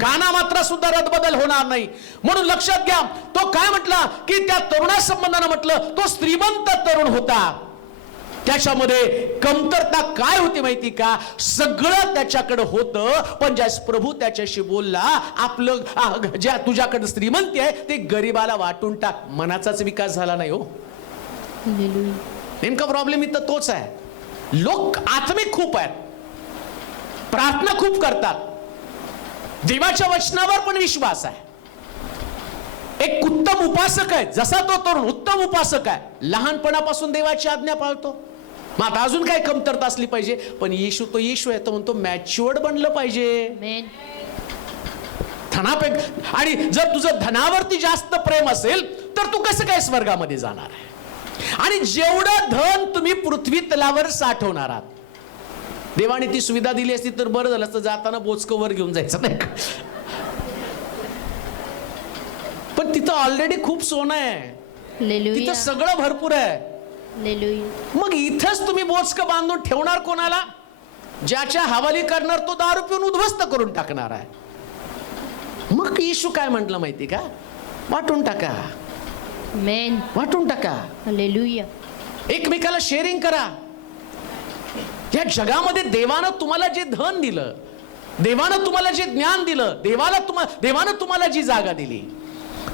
काना मात्रा सुद्धा रदबदल होणार नाही. म्हणून लक्षात घ्या, तो काय म्हटला की त्या तरुणा संबंधानं म्हटलं, तो श्रीमंत तरुण होता. त्याच्यामध्ये कमतरता काय होती माहिती का? सगळं त्याच्याकडे होतं, पण ज्यास प्रभू त्याच्याशी बोलला, आपलं ज्या तुझ्याकडे श्रीमंती आहे ते गरीबाला वाटून टाक. मनाचाच विकास झाला नाही हो. नेमका प्रॉब्लेम इथं तोच आहे. लोक आत्मिक खूप आहेत, प्रार्थना खूप करतात, देवाच्या वचनावर पण विश्वास आहे. एक उत्तम उपासक आहे, जसा तो तरुण उत्तम उपासक आहे, लहानपणापासून देवाची आज्ञा पाळतो. मग आता अजून काय कमतरता असली पाहिजे? पण येशू तो येशू आहे, तो म्हणतो मॅच्युअर्ड बनलं पाहिजे. धनापेक्षा, आणि जर तुझं धनावरती जास्त प्रेम असेल तर तू कसं काय स्वर्गामध्ये जाणार आहे? आणि जेवढं धन तुम्ही पृथ्वी तलावर साठवणार आहात, देवाने ती सुविधा दिली असती तर बरं झालं असतं, जाताना बोचकं वर घेऊन जायचं नाही का? पण तिथं ऑलरेडी खूप सोनं आहे, तिथं सगळं भरपूर आहे. मग इथंच तुम्ही बोचकं बांधून ठेवणार कोणाला? ज्याच्या हवाली करणार तो दारू पिऊन उद्ध्वस्त करून टाकणार आहे. मग येशू काय म्हटलं माहिती का? वाटून टाका, वाटून टाका. हालेलुया. एकमेकाला शेअरिंग करा. या जगामध्ये देवानं तुम्हाला जे धन दिलं, देवानं तुम्हाला जे ज्ञान दिलं, देवानं तुम्हाला जी जागा दिली,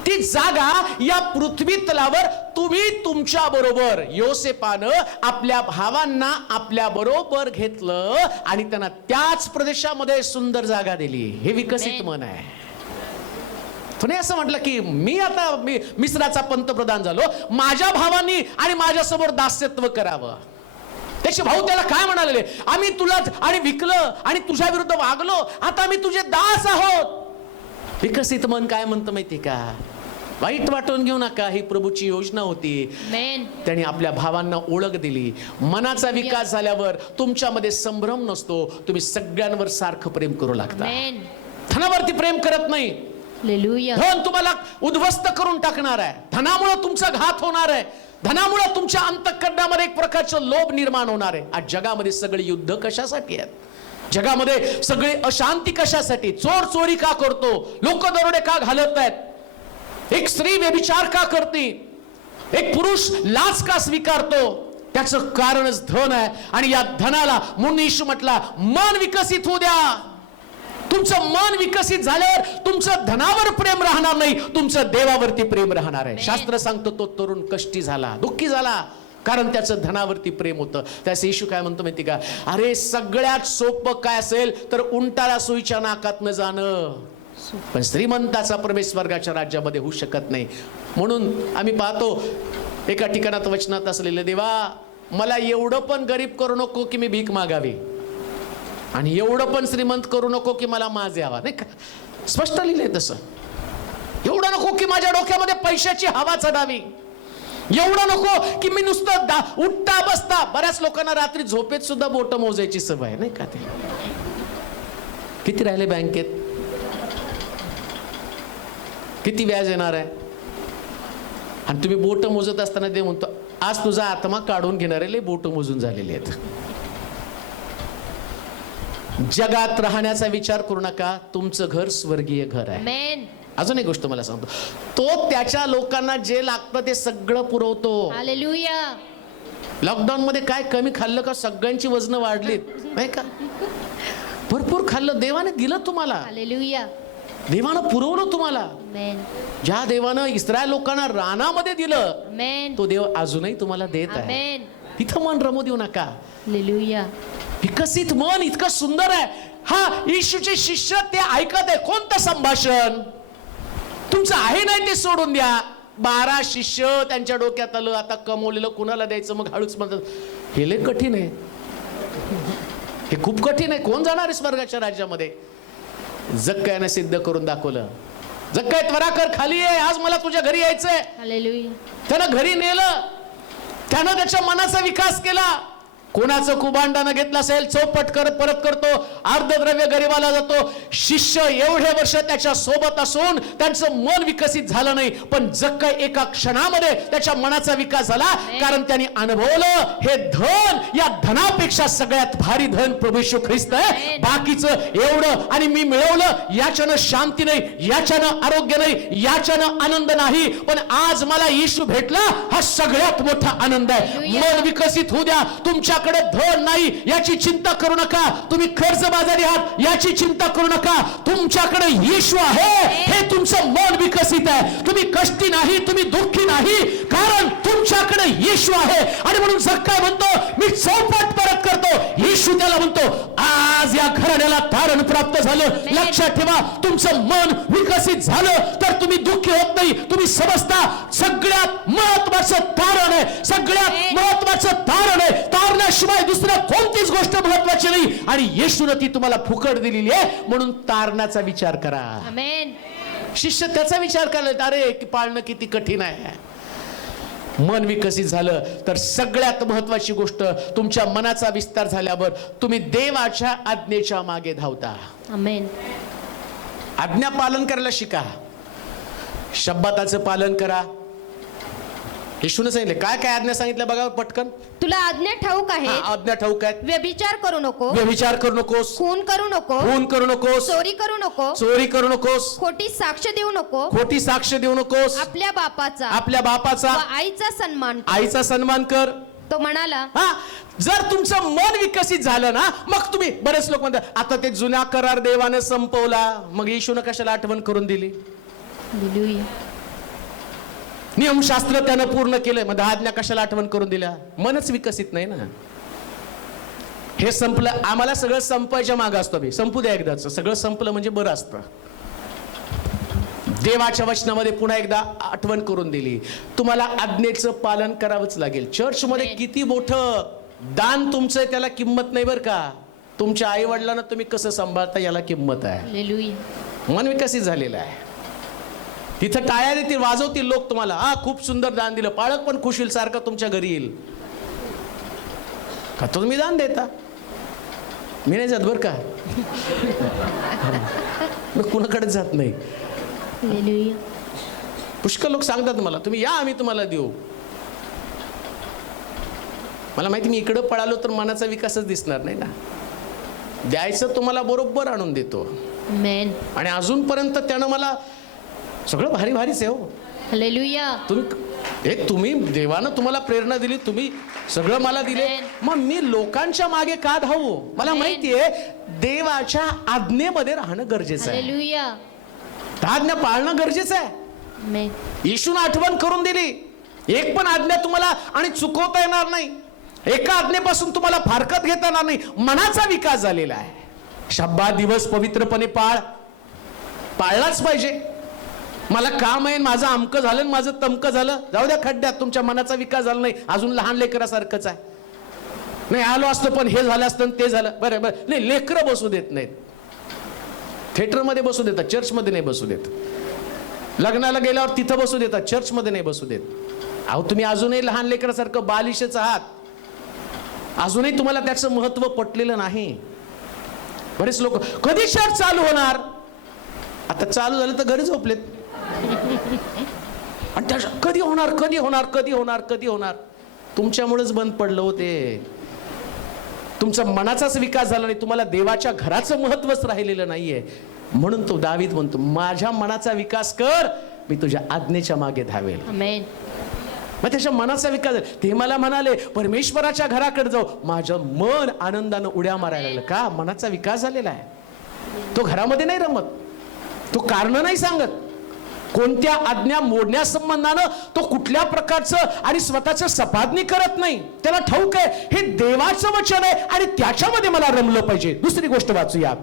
ती जागा या पृथ्वी तलावर तुम्ही तुमच्या बरोबर, योसेपानं आपल्या भावांना आपल्या बरोबर घेतलं आणि त्यांना त्याच प्रदेशामध्ये सुंदर जागा दिली. हे विकसित मन आहे. तुम्ही असं म्हटलं की मी आता मिस्राचा पंतप्रधान झालो, माझ्या भावांनी आणि माझ्यासमोर दास्यत्व करावं. त्याचे भाऊ त्याला काय म्हणाले? आम्ही तुला आणि विकलं आणि तुझ्या विरुद्ध वागलो, आता आम्ही तुझे दास आहोत. विकसित मन काय म्हणतं माहिती का? वाईट वाटून घेऊ नका, ही प्रभूची योजना होती. त्यांनी आपल्या भावांना ओळख दिली. मनाचा विकास झाल्यावर तुमच्यामध्ये संभ्रम नसतो, तुम्ही सगळ्यांवर सारखं प्रेम करू लागता. धनावरती प्रेम करत नाही. धन तुम्हाला उद्ध्वस्त करून टाकणार आहे, धनामुळे तुमचा घात होणार आहे, धनामुळे तुमच्या अंतःकरणामध्ये एक प्रकारचं लोभ निर्माण होणार आहे. आज जगामध्ये सगळे युद्ध कशासाठी आहेत? जगामध्ये सगळे अशांती कशासाठी? चोर चोरी का करतो? लोक दरोडे का घालत आहेत? एक स्त्री व्यभिचार का करते? एक पुरुष लाच का स्वीकारतो? त्याचं कारणच धन आहे. आणि या धनाला म्हणून येशू म्हटला, मन विकसित होऊ द्या. तुमचं मन विकसित झाल्यावर तुमचं धनावर प्रेम राहणार नाही, तुमचं देवावरती प्रेम राहणार आहे. शास्त्र सांगतो तो तरुण कष्टी झाला, दुःखी झाला, कारण त्याचं धनावरती प्रेम होतं. त्यास येशू काय म्हणतो माहिती का? अरे सगळ्यात सोपं काय असेल तर उंटाला सुईच्या नाकात न जाणं, पण श्रीमंताचा प्रवेश स्वर्गाच्या राज्यामध्ये होऊ शकत नाही. म्हणून आम्ही पाहतो एका ठिकाणात वचनात असलेलं, देवा मला एवढं पण गरीब करू नको की मी भीक मागावी आणि एवढं पण श्रीमंत करू नको की मला माज यावा, नाही का? स्पष्ट लिहिलंय तसं. एवढं नको की माझ्या डोक्यामध्ये पैशाची हवा चढावी, एवढं नको की मी नुसतं उठता बसता. बऱ्याच लोकांना रात्री झोपेत सुद्धा बोट मोजायची सवय आहे, नाही का? ते किती राहिले बँकेत, किती व्याज येणार आहे, आणि तुम्ही बोट मोजत असताना ते म्हणतो आज तुझा आत्मा काढून घेणारे बोट मोजून झालेले आहेत. जगात राहण्याचा विचार करू नका, तुमचं घर स्वर्गीय घर आहे. आमेन. अजून एक गोष्ट मला सांगतो, तो त्याच्या लोकांना जे लागतं ते सगळं पुरवतो. हालेलुया. लॉकडाऊन मध्ये काय कमी खाल्लं का? सगळ्यांची वजन वाढलीत, नाही का? भरपूर खाल्लं, देवाने दिलं तुम्हाला, हालेलुया. देवानं पुरवलं तुम्हाला. आमेन. ज्या देवानं इस्रायल लोकांना रानामध्ये दिलं, आमेन. तो देव अजूनही तुम्हाला देत आहे. आमेन. तिथं मन रमू देऊ नका. हालेलुया. विकसित मन इतकं सुंदर आहे. हा, येशूचे शिष्य ते ऐकत आहे. कोणतं संभाषण तुमचं आहे नाही ते सोडून द्या. 12 शिष्य त्यांच्या डोक्यात आलं, आता कमवलेलं कुणाला द्यायचं? मग हळूच म्हणतात, हे लय कठीण आहे, हे खूप कठीण आहे, कोण जाणार आहे स्वर्गाच्या राज्यामध्ये? जक्कयाने सिद्ध करून दाखवलं. जक्कय त्वरा कर, खाली आहे, आज मला तुझ्या घरी यायचंय. हालेलुया. त्यानं घरी नेलं, त्यानं त्याच्या मनाचा विकास केला. कोणाचं कुभांडानं घेतलं असेल, चौपट परत करतो, अर्धद्रव्य गरिबाला जातो. शिष्य एवढे वर्ष त्याच्या सोबत असून त्यांचं मन विकसित झालं नाही, पण जक्कय एका क्षणामध्ये त्याच्या मनाचा विकास झाला, कारण त्यांनी अनुभवलं हे धन, या धनापेक्षा सगळ्यात भारी धन प्रभू येशू ख्रिस्त आहे. बाकीचं एवढं आणि मी मिळवलं, याच्यानं शांती नाही, याच्यानं आरोग्य नाही, याच्यानं आनंद नाही, पण आज मला येशू भेटला, हा सगळ्यात मोठा आनंद आहे. मन विकसित होऊ द्या. तुमच्या धन नाही याची चिंता करू नका, तुम्ही कर्जबाजारी आहात याची चिंता करू नका, तुमच्याकडे येशू आहे हे तुमचं मन विकसित आहे. तुम्ही कष्टी नाही, तुम्ही दुःखी नाही, कारण तुमच्याकडे येशू आहे. आणि म्हणून जक्कय म्हणतो, मी चौपट परत करतो. येशू त्याला म्हणतो, आज या घराण्याला तारण प्राप्त झालं. लक्षात ठेवा, तुमचं मन विकसित झालं तर तुम्ही दुःखी होत नाही. तुम्ही समजता सगळ्यात महत्वाचं तारण आहे, सगळ्यात महत्वाचं तारण आहे. तारणाशिवाय दुसरं कोणतीच गोष्ट महत्वाची नाही, आणि येशूने ती तुम्हाला फुकट दिलेली आहे. म्हणून तारणाचा विचार करा. आमेन. शिष्य त्याचा विचार करायला, अरे पाळणं किती कठीण आहे. मन विकसित झालं तर सगळ्यात महत्वाची गोष्ट, तुमच्या मनाचा विस्तार झाल्यावर तुम्ही देवाच्या आज्ञेच्या मागे धावता. आमेन. आज्ञा पालन करायला शिका. शब्दाचं पालन करा. येशूने सांगितले, काय काय आज्ञा सांगितल्या बघा पटकन. तुला आज्ञा ठाऊक आहे. आज्ञा ठाऊक आहेत. व्यभिचार करू नको. व्यभिचार करू नकोस. खून करू नको. खून करू नकोस. चोरी करू नको. चोरी करू नकोस. खोटी साक्ष देऊ नको. खोटी साक्ष देऊ नकोस. आपल्या बापाचा बापाचा व आईचा सन्मान कर. आईचा सन्मान कर. तो म्हणाला, हा, जर तुमचं मन विकसित झालं ना, मग तुम्ही, बरेच लोक म्हणतात आता ते जुना करार देवाने संपवला, मग येशूने कशाला आठवण करून दिली? हालेलुया. नियमशास्त्र त्यानं पूर्ण केलंय, मग 10 आज्ञा कशाला आठवण करून दिल्या? मनच विकसित नाही ना. हे संपलं, आम्हाला सगळं संपायच्या मागं असतो. मी संपू द्या एकदाच, सगळं संपलं म्हणजे बरं असतं. देवाच्या वचनामध्ये पुन्हा एकदा आठवण करून दिली, तुम्हाला आज्ञेचं पालन करावंच लागेल. चर्चमध्ये किती मोठं दान तुमचं आहे त्याला किंमत नाही बरं का. तुमच्या आई वडिलांना तुम्ही कसं सांभाळता याला किंमत आहे. हालेलुया. मन विकसित झालेलं आहे. तिथं टाळ्या देतील, वाजवतील लोक तुम्हाला, हा खूप सुंदर दान दिलं, पालक पण खुश होईल, सारखं तुमच्या घरी येईल. का तुम्ही दान देता? मी नाही जात बरं का, मी कुणाकडेच जात नाही. हालेलुया. पुष्कळ लोक सांगतात मला, तुम्ही या आम्ही तुम्हाला देऊ. मला माहिती, मी इकडं पळालो तर मनाचा विकासच दिसणार नाही ना. द्यायचं तुम्हाला बरोबर आणून देतो. आमेन. आणि अजूनपर्यंत त्यानं मला सगळं भारी भारीच आहे हो. हालेलुया. तुम्ही देवानं तुम्हाला प्रेरणा दिली, तुम्ही सगळं मला दिले, मग मी लोकांच्या मागे का धावू? मला माहितीये देवाच्या आज्ञेमध्ये राहणं गरजेचं आहे. हालेलुया. आज्ञा पाळणं गरजेचं आहे. आमेन. येशूने आठवण करून दिली, एक पण आज्ञा तुम्हाला आणि चुकवता येणार नाही. एका आज्ञेपासून तुम्हाला फारकत घेता येणार नाही. मनाचा विकास झालेला आहे. शब्दात दिवस पवित्रपणे पाळलाच पाहिजे. मला काम आहे, माझं अमकं झालं, माझं तमकं झालं, जाऊ द्या खड्ड्यात. तुमच्या मनाचा विकास झाला नाही, अजून लहान लेकरासारखंच आहे. नाही आलो असतो पण हे झालं असतं आणि ते झालं. बरं बरं, नाही लेकरं बसू देत नाहीत, थिएटरमध्ये बसू देतात, चर्चमध्ये नाही बसू देत. लग्नाला गेल्यावर तिथं बसू देतात, चर्चमध्ये नाही बसू देत. अहो तुम्ही अजूनही लहान लेकरासारखं बालिशच आहात, अजूनही तुम्हाला त्याचं महत्व पटलेलं नाही. बरेच लोक कधी चर्च चालू होणार, आता चालू झालं तर घरी झोपलेत. आणि त्या कधी होणार कधी होणार कधी होणार कधी होणार, तुमच्यामुळेच बंद पडलं होते. तुमचा मनाचाच विकास झाला नाही, तुम्हाला देवाच्या घराचं महत्वच राहिलेलं नाहीये. म्हणून तो दावीद म्हणतो, माझ्या मनाचा विकास कर, मी तुझ्या आज्ञेच्या मागे धावेल. आमेन. मग त्याच्या मनाचा विकास, ते मला म्हणाले परमेश्वराच्या घराकडे जाऊ, माझं मन आनंदानं उड्या मारायला लागलं. का? मनाचा विकास झालेला आहे. तो घरामध्ये नाही रमत, तो कारण नाही सांगत, कोणत्या आज्ञा मोडण्यासंबंधानं तो कुठल्या प्रकारचं आणि स्वतःचं सपादनी करत नाही. त्याला ठाऊक आहे हे देवाचं वचन आहे आणि त्याच्यामध्ये मला रमलं पाहिजे. दुसरी गोष्ट वाचूया,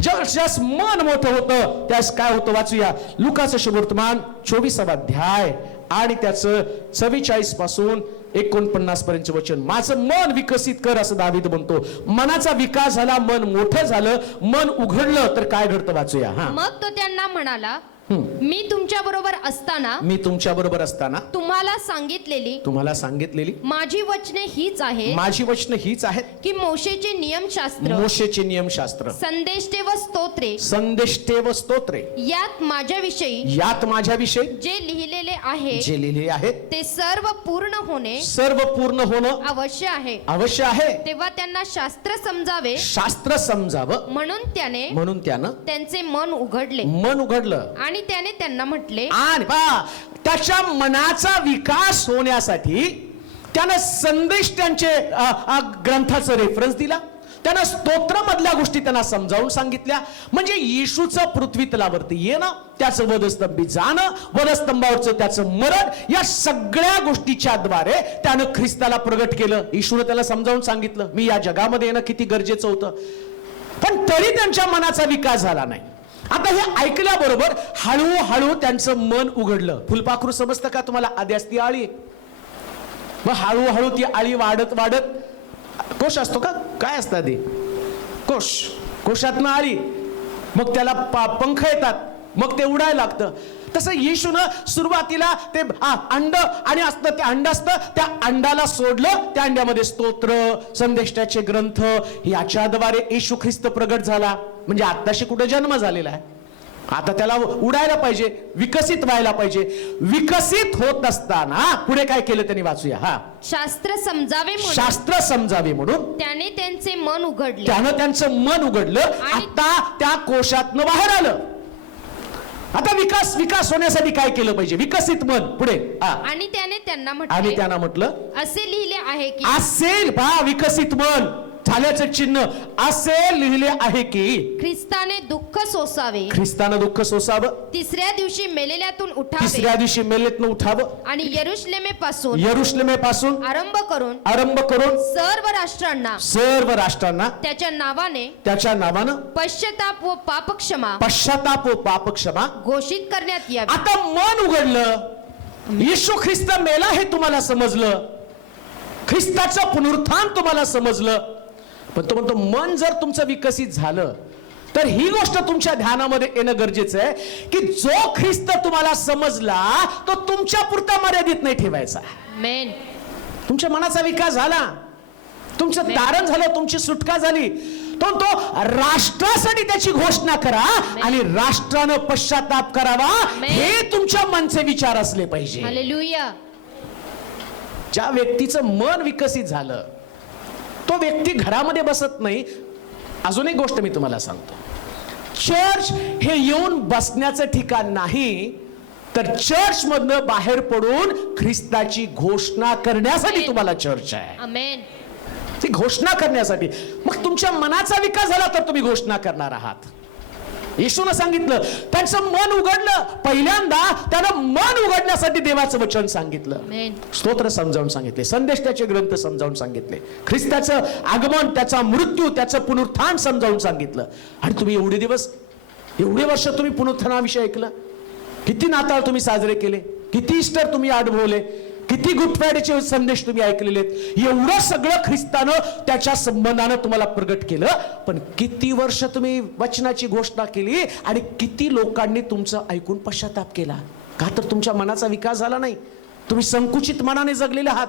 ज्यास मन मोठं होतं त्यास काय होतं, वाचूया लुकाचं शुभवर्तमान 24 अध्याय आणि त्याचं 44 पासून 49 पर्यंत वचन. माझं मन विकसित कर असं दावीद म्हणतो. मनाचा विकास झाला, मन मोठं झालं, मन उघडलं तर काय घडतं, वाचूया. हा, मग तो त्यांना म्हणाला, मी तुमच्या बरोबर असताना, मी तुमच्या बरोबर असताना तुम्हाला सांगितलेली माझी वचने हीच आहे, माझी वचनं हीच आहेत की मोशेचे नियमशास्त्र, मोशेचे नियमशास्त्र, संदेष्टे व स्तोत्रे, संदेष्टे व स्तोत्रे, यात माझ्याविषयी जे लिहिलेले आहे, जे लिहिले आहेत ते सर्व पूर्ण होणे, सर्व पूर्ण होणं अवश्य आहे. अवश्य आहे. तेव्हा त्यांना शास्त्र समजावे, शास्त्र समजावं म्हणून त्यानं त्यांचे मन उघडले. मन उघडलं आणि त्याने त्यांना म्हटले, आणि त्याच्या मनाचा विकास होण्यासाठी त्यानं संदेष्टांचे ग्रंथाचं रेफरन्स दिला, त्यानं स्तोत्रामधल्या गोष्टी त्यांना समजावून सांगितल्या. म्हणजे येशूचं पृथ्वी तलावरती येणं, त्याचं वधस्तंभी जाणं, वधस्तंभावरचं त्याचं मरण, या सगळ्या गोष्टीच्या द्वारे त्यानं ख्रिस्ताला प्रगट केलं. येशूनं त्याला समजावून सांगितलं मी या जगामध्ये येणं किती गरजेचं होतं. पण तरी त्यांच्या मनाचा विकास झाला नाही. आता हे ऐकल्याबरोबर हळूहळू त्यांचं मन उघडलं. फुलपाखरू समजतं का तुम्हाला? आधी असती आळी, मग हळूहळू ती आळी वाढत वाढत, कोश असतो का, काय असतं आधी कोश, कोशातनं आळी, मग त्याला पंख येतात, मग ते उडायला लागतं. तसं येशूनं सुरुवातीला ते अंड आणि असतं, ते अंड असतं, त्या अंडाला सोडलं, त्या अंड्यामध्ये स्तोत्र, संदेष्टाचे ग्रंथ, याच्याद्वारे येशू ख्रिस्त प्रगट झाला. म्हणजे आत्ताशी कुठं जन्म झालेला आहे, आता त्याला उडायला पाहिजे, विकसित व्हायला पाहिजे. विकसित होत असताना पुढे काय केलं त्यांनी, वाचूया. हा, शास्त्र समजावे म्हणून त्याने त्यांचे मन उघडले, त्यानं त्यांचं मन उघडलं. आता त्या कोशातनं बाहेर आलं. आता विकास होण्यासाठी काय केलं पाहिजे, विकसित मन. पुढे, आणि त्याने त्यांना म्हटलं असे लिहिले आहे की, असेल विकसित मन झाल्याचं चिन्ह, असे लिहिले आहे की ख्रिस्ताने दुःख सोसावे, ख्रिस्तानं दुःख सोसावं, तिसऱ्या दिवशी मेलेल्यातून उठावं आणि यरुशलेमेपासून आरंभ करून सर्व राष्ट्रांना त्याच्या नावानं पश्चाताप व पापक्षमा घोषित करण्यात यावे. आता मन उघडलं, येशू ख्रिस्त मेला हे तुम्हाला समजलं, ख्रिस्ताचं पुनरुत्थान तुम्हाला समजलं. पण तो म्हणतो मन जर तुमचं विकसित झालं तर ही गोष्ट तुमच्या ध्यानामध्ये येणं गरजेचं आहे की जो ख्रिस्त तुम्हाला समजला तो तुमच्या पुरता मर्यादित नाही ठेवायचा. आमेन. तुमच्या मनाचा विकास झाला, तुमचं तारण झालं, तुमची सुटका झाली, तो राष्ट्रासाठी त्याची घोषणा करा आणि राष्ट्रानं पश्चाताप करावा, हे तुमच्या मनचे विचार असले पाहिजे. हालेलुया. ज्या व्यक्तीचं मन विकसित झालं तो व्यक्ती घरामध्ये बसत नाही. अजून एक गोष्ट मी तुम्हाला सांगतो, चर्च हे येऊन बसण्याचं ठिकाण नाही, तर चर्च मधनं बाहेर पडून ख्रिस्ताची घोषणा करण्यासाठी तुम्हाला चर्च आहे. आमेन. ती घोषणा करण्यासाठी. मग तुमच्या मनाचा विकास झाला तर तुम्ही घोषणा करणार आहात. येशूनं सांगितलं, त्यांचं मन उघडलं. पहिल्यांदा त्यानं मन उघडण्यासाठी देवाचं वचन सांगितलं, स्तोत्र समजावून सांगितले, संदेष्टाचे ग्रंथ समजावून सांगितले, ख्रिस्ताचं आगमन, त्याचा मृत्यू, त्याचं पुनरुत्थान समजावून सांगितलं. आणि तुम्ही एवढे वर्ष तुम्ही पुनरुत्थानाविषयी ऐकलं, किती नाताळ तुम्ही साजरे केले, किती ईस्टर तुम्ही अनुभवले, किती गुड फ्रायडेचे संदेश तुम्ही ऐकलेले आहेत. एवढं सगळं ख्रिस्तानं त्याच्या संबंधानं तुम्हाला प्रगट केलं. पण किती वर्ष तुम्ही वचनाची घोषणा केली आणि किती लोकांनी तुमचं ऐकून पश्चाताप केला? का तर तुमच्या मनाचा विकास झाला नाही. तुम्ही संकुचित मनाने जगलेले आहात.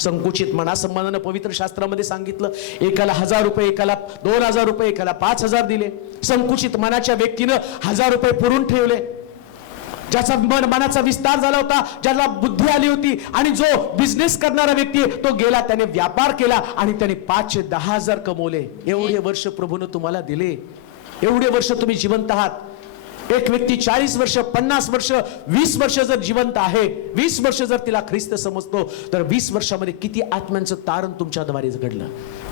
संकुचित मनासंबंधानं पवित्र शास्त्रामध्ये सांगितलं, एकाला 1000 रुपये, एकाला 2000 रुपये, एकाला 5000 दिले. संकुचित मनाच्या व्यक्तीनं 1000 रुपये पुरून ठेवले. ज्याचा मनाचा विस्तार झाला होता, ज्याला बुद्धी आली होती, आणि जो बिझनेस करणारा व्यक्ती तो गेला, त्याने व्यापार केला आणि त्याने 5-10 कमवले. एवढे वर्ष प्रभूने तुम्हाला दिले. एवढे वर्ष तुम्ही जिवंत आहात. एक व्यक्ती 40 वर्ष, 50 वर्ष, 20 वर्ष जर जिवंत आहे, 20 वर्ष जर तिला ख्रिस्त समजतो, तर 20 वर्षामध्ये किती आत्म्यांचं तारण तुमच्याद्वारे घडलं,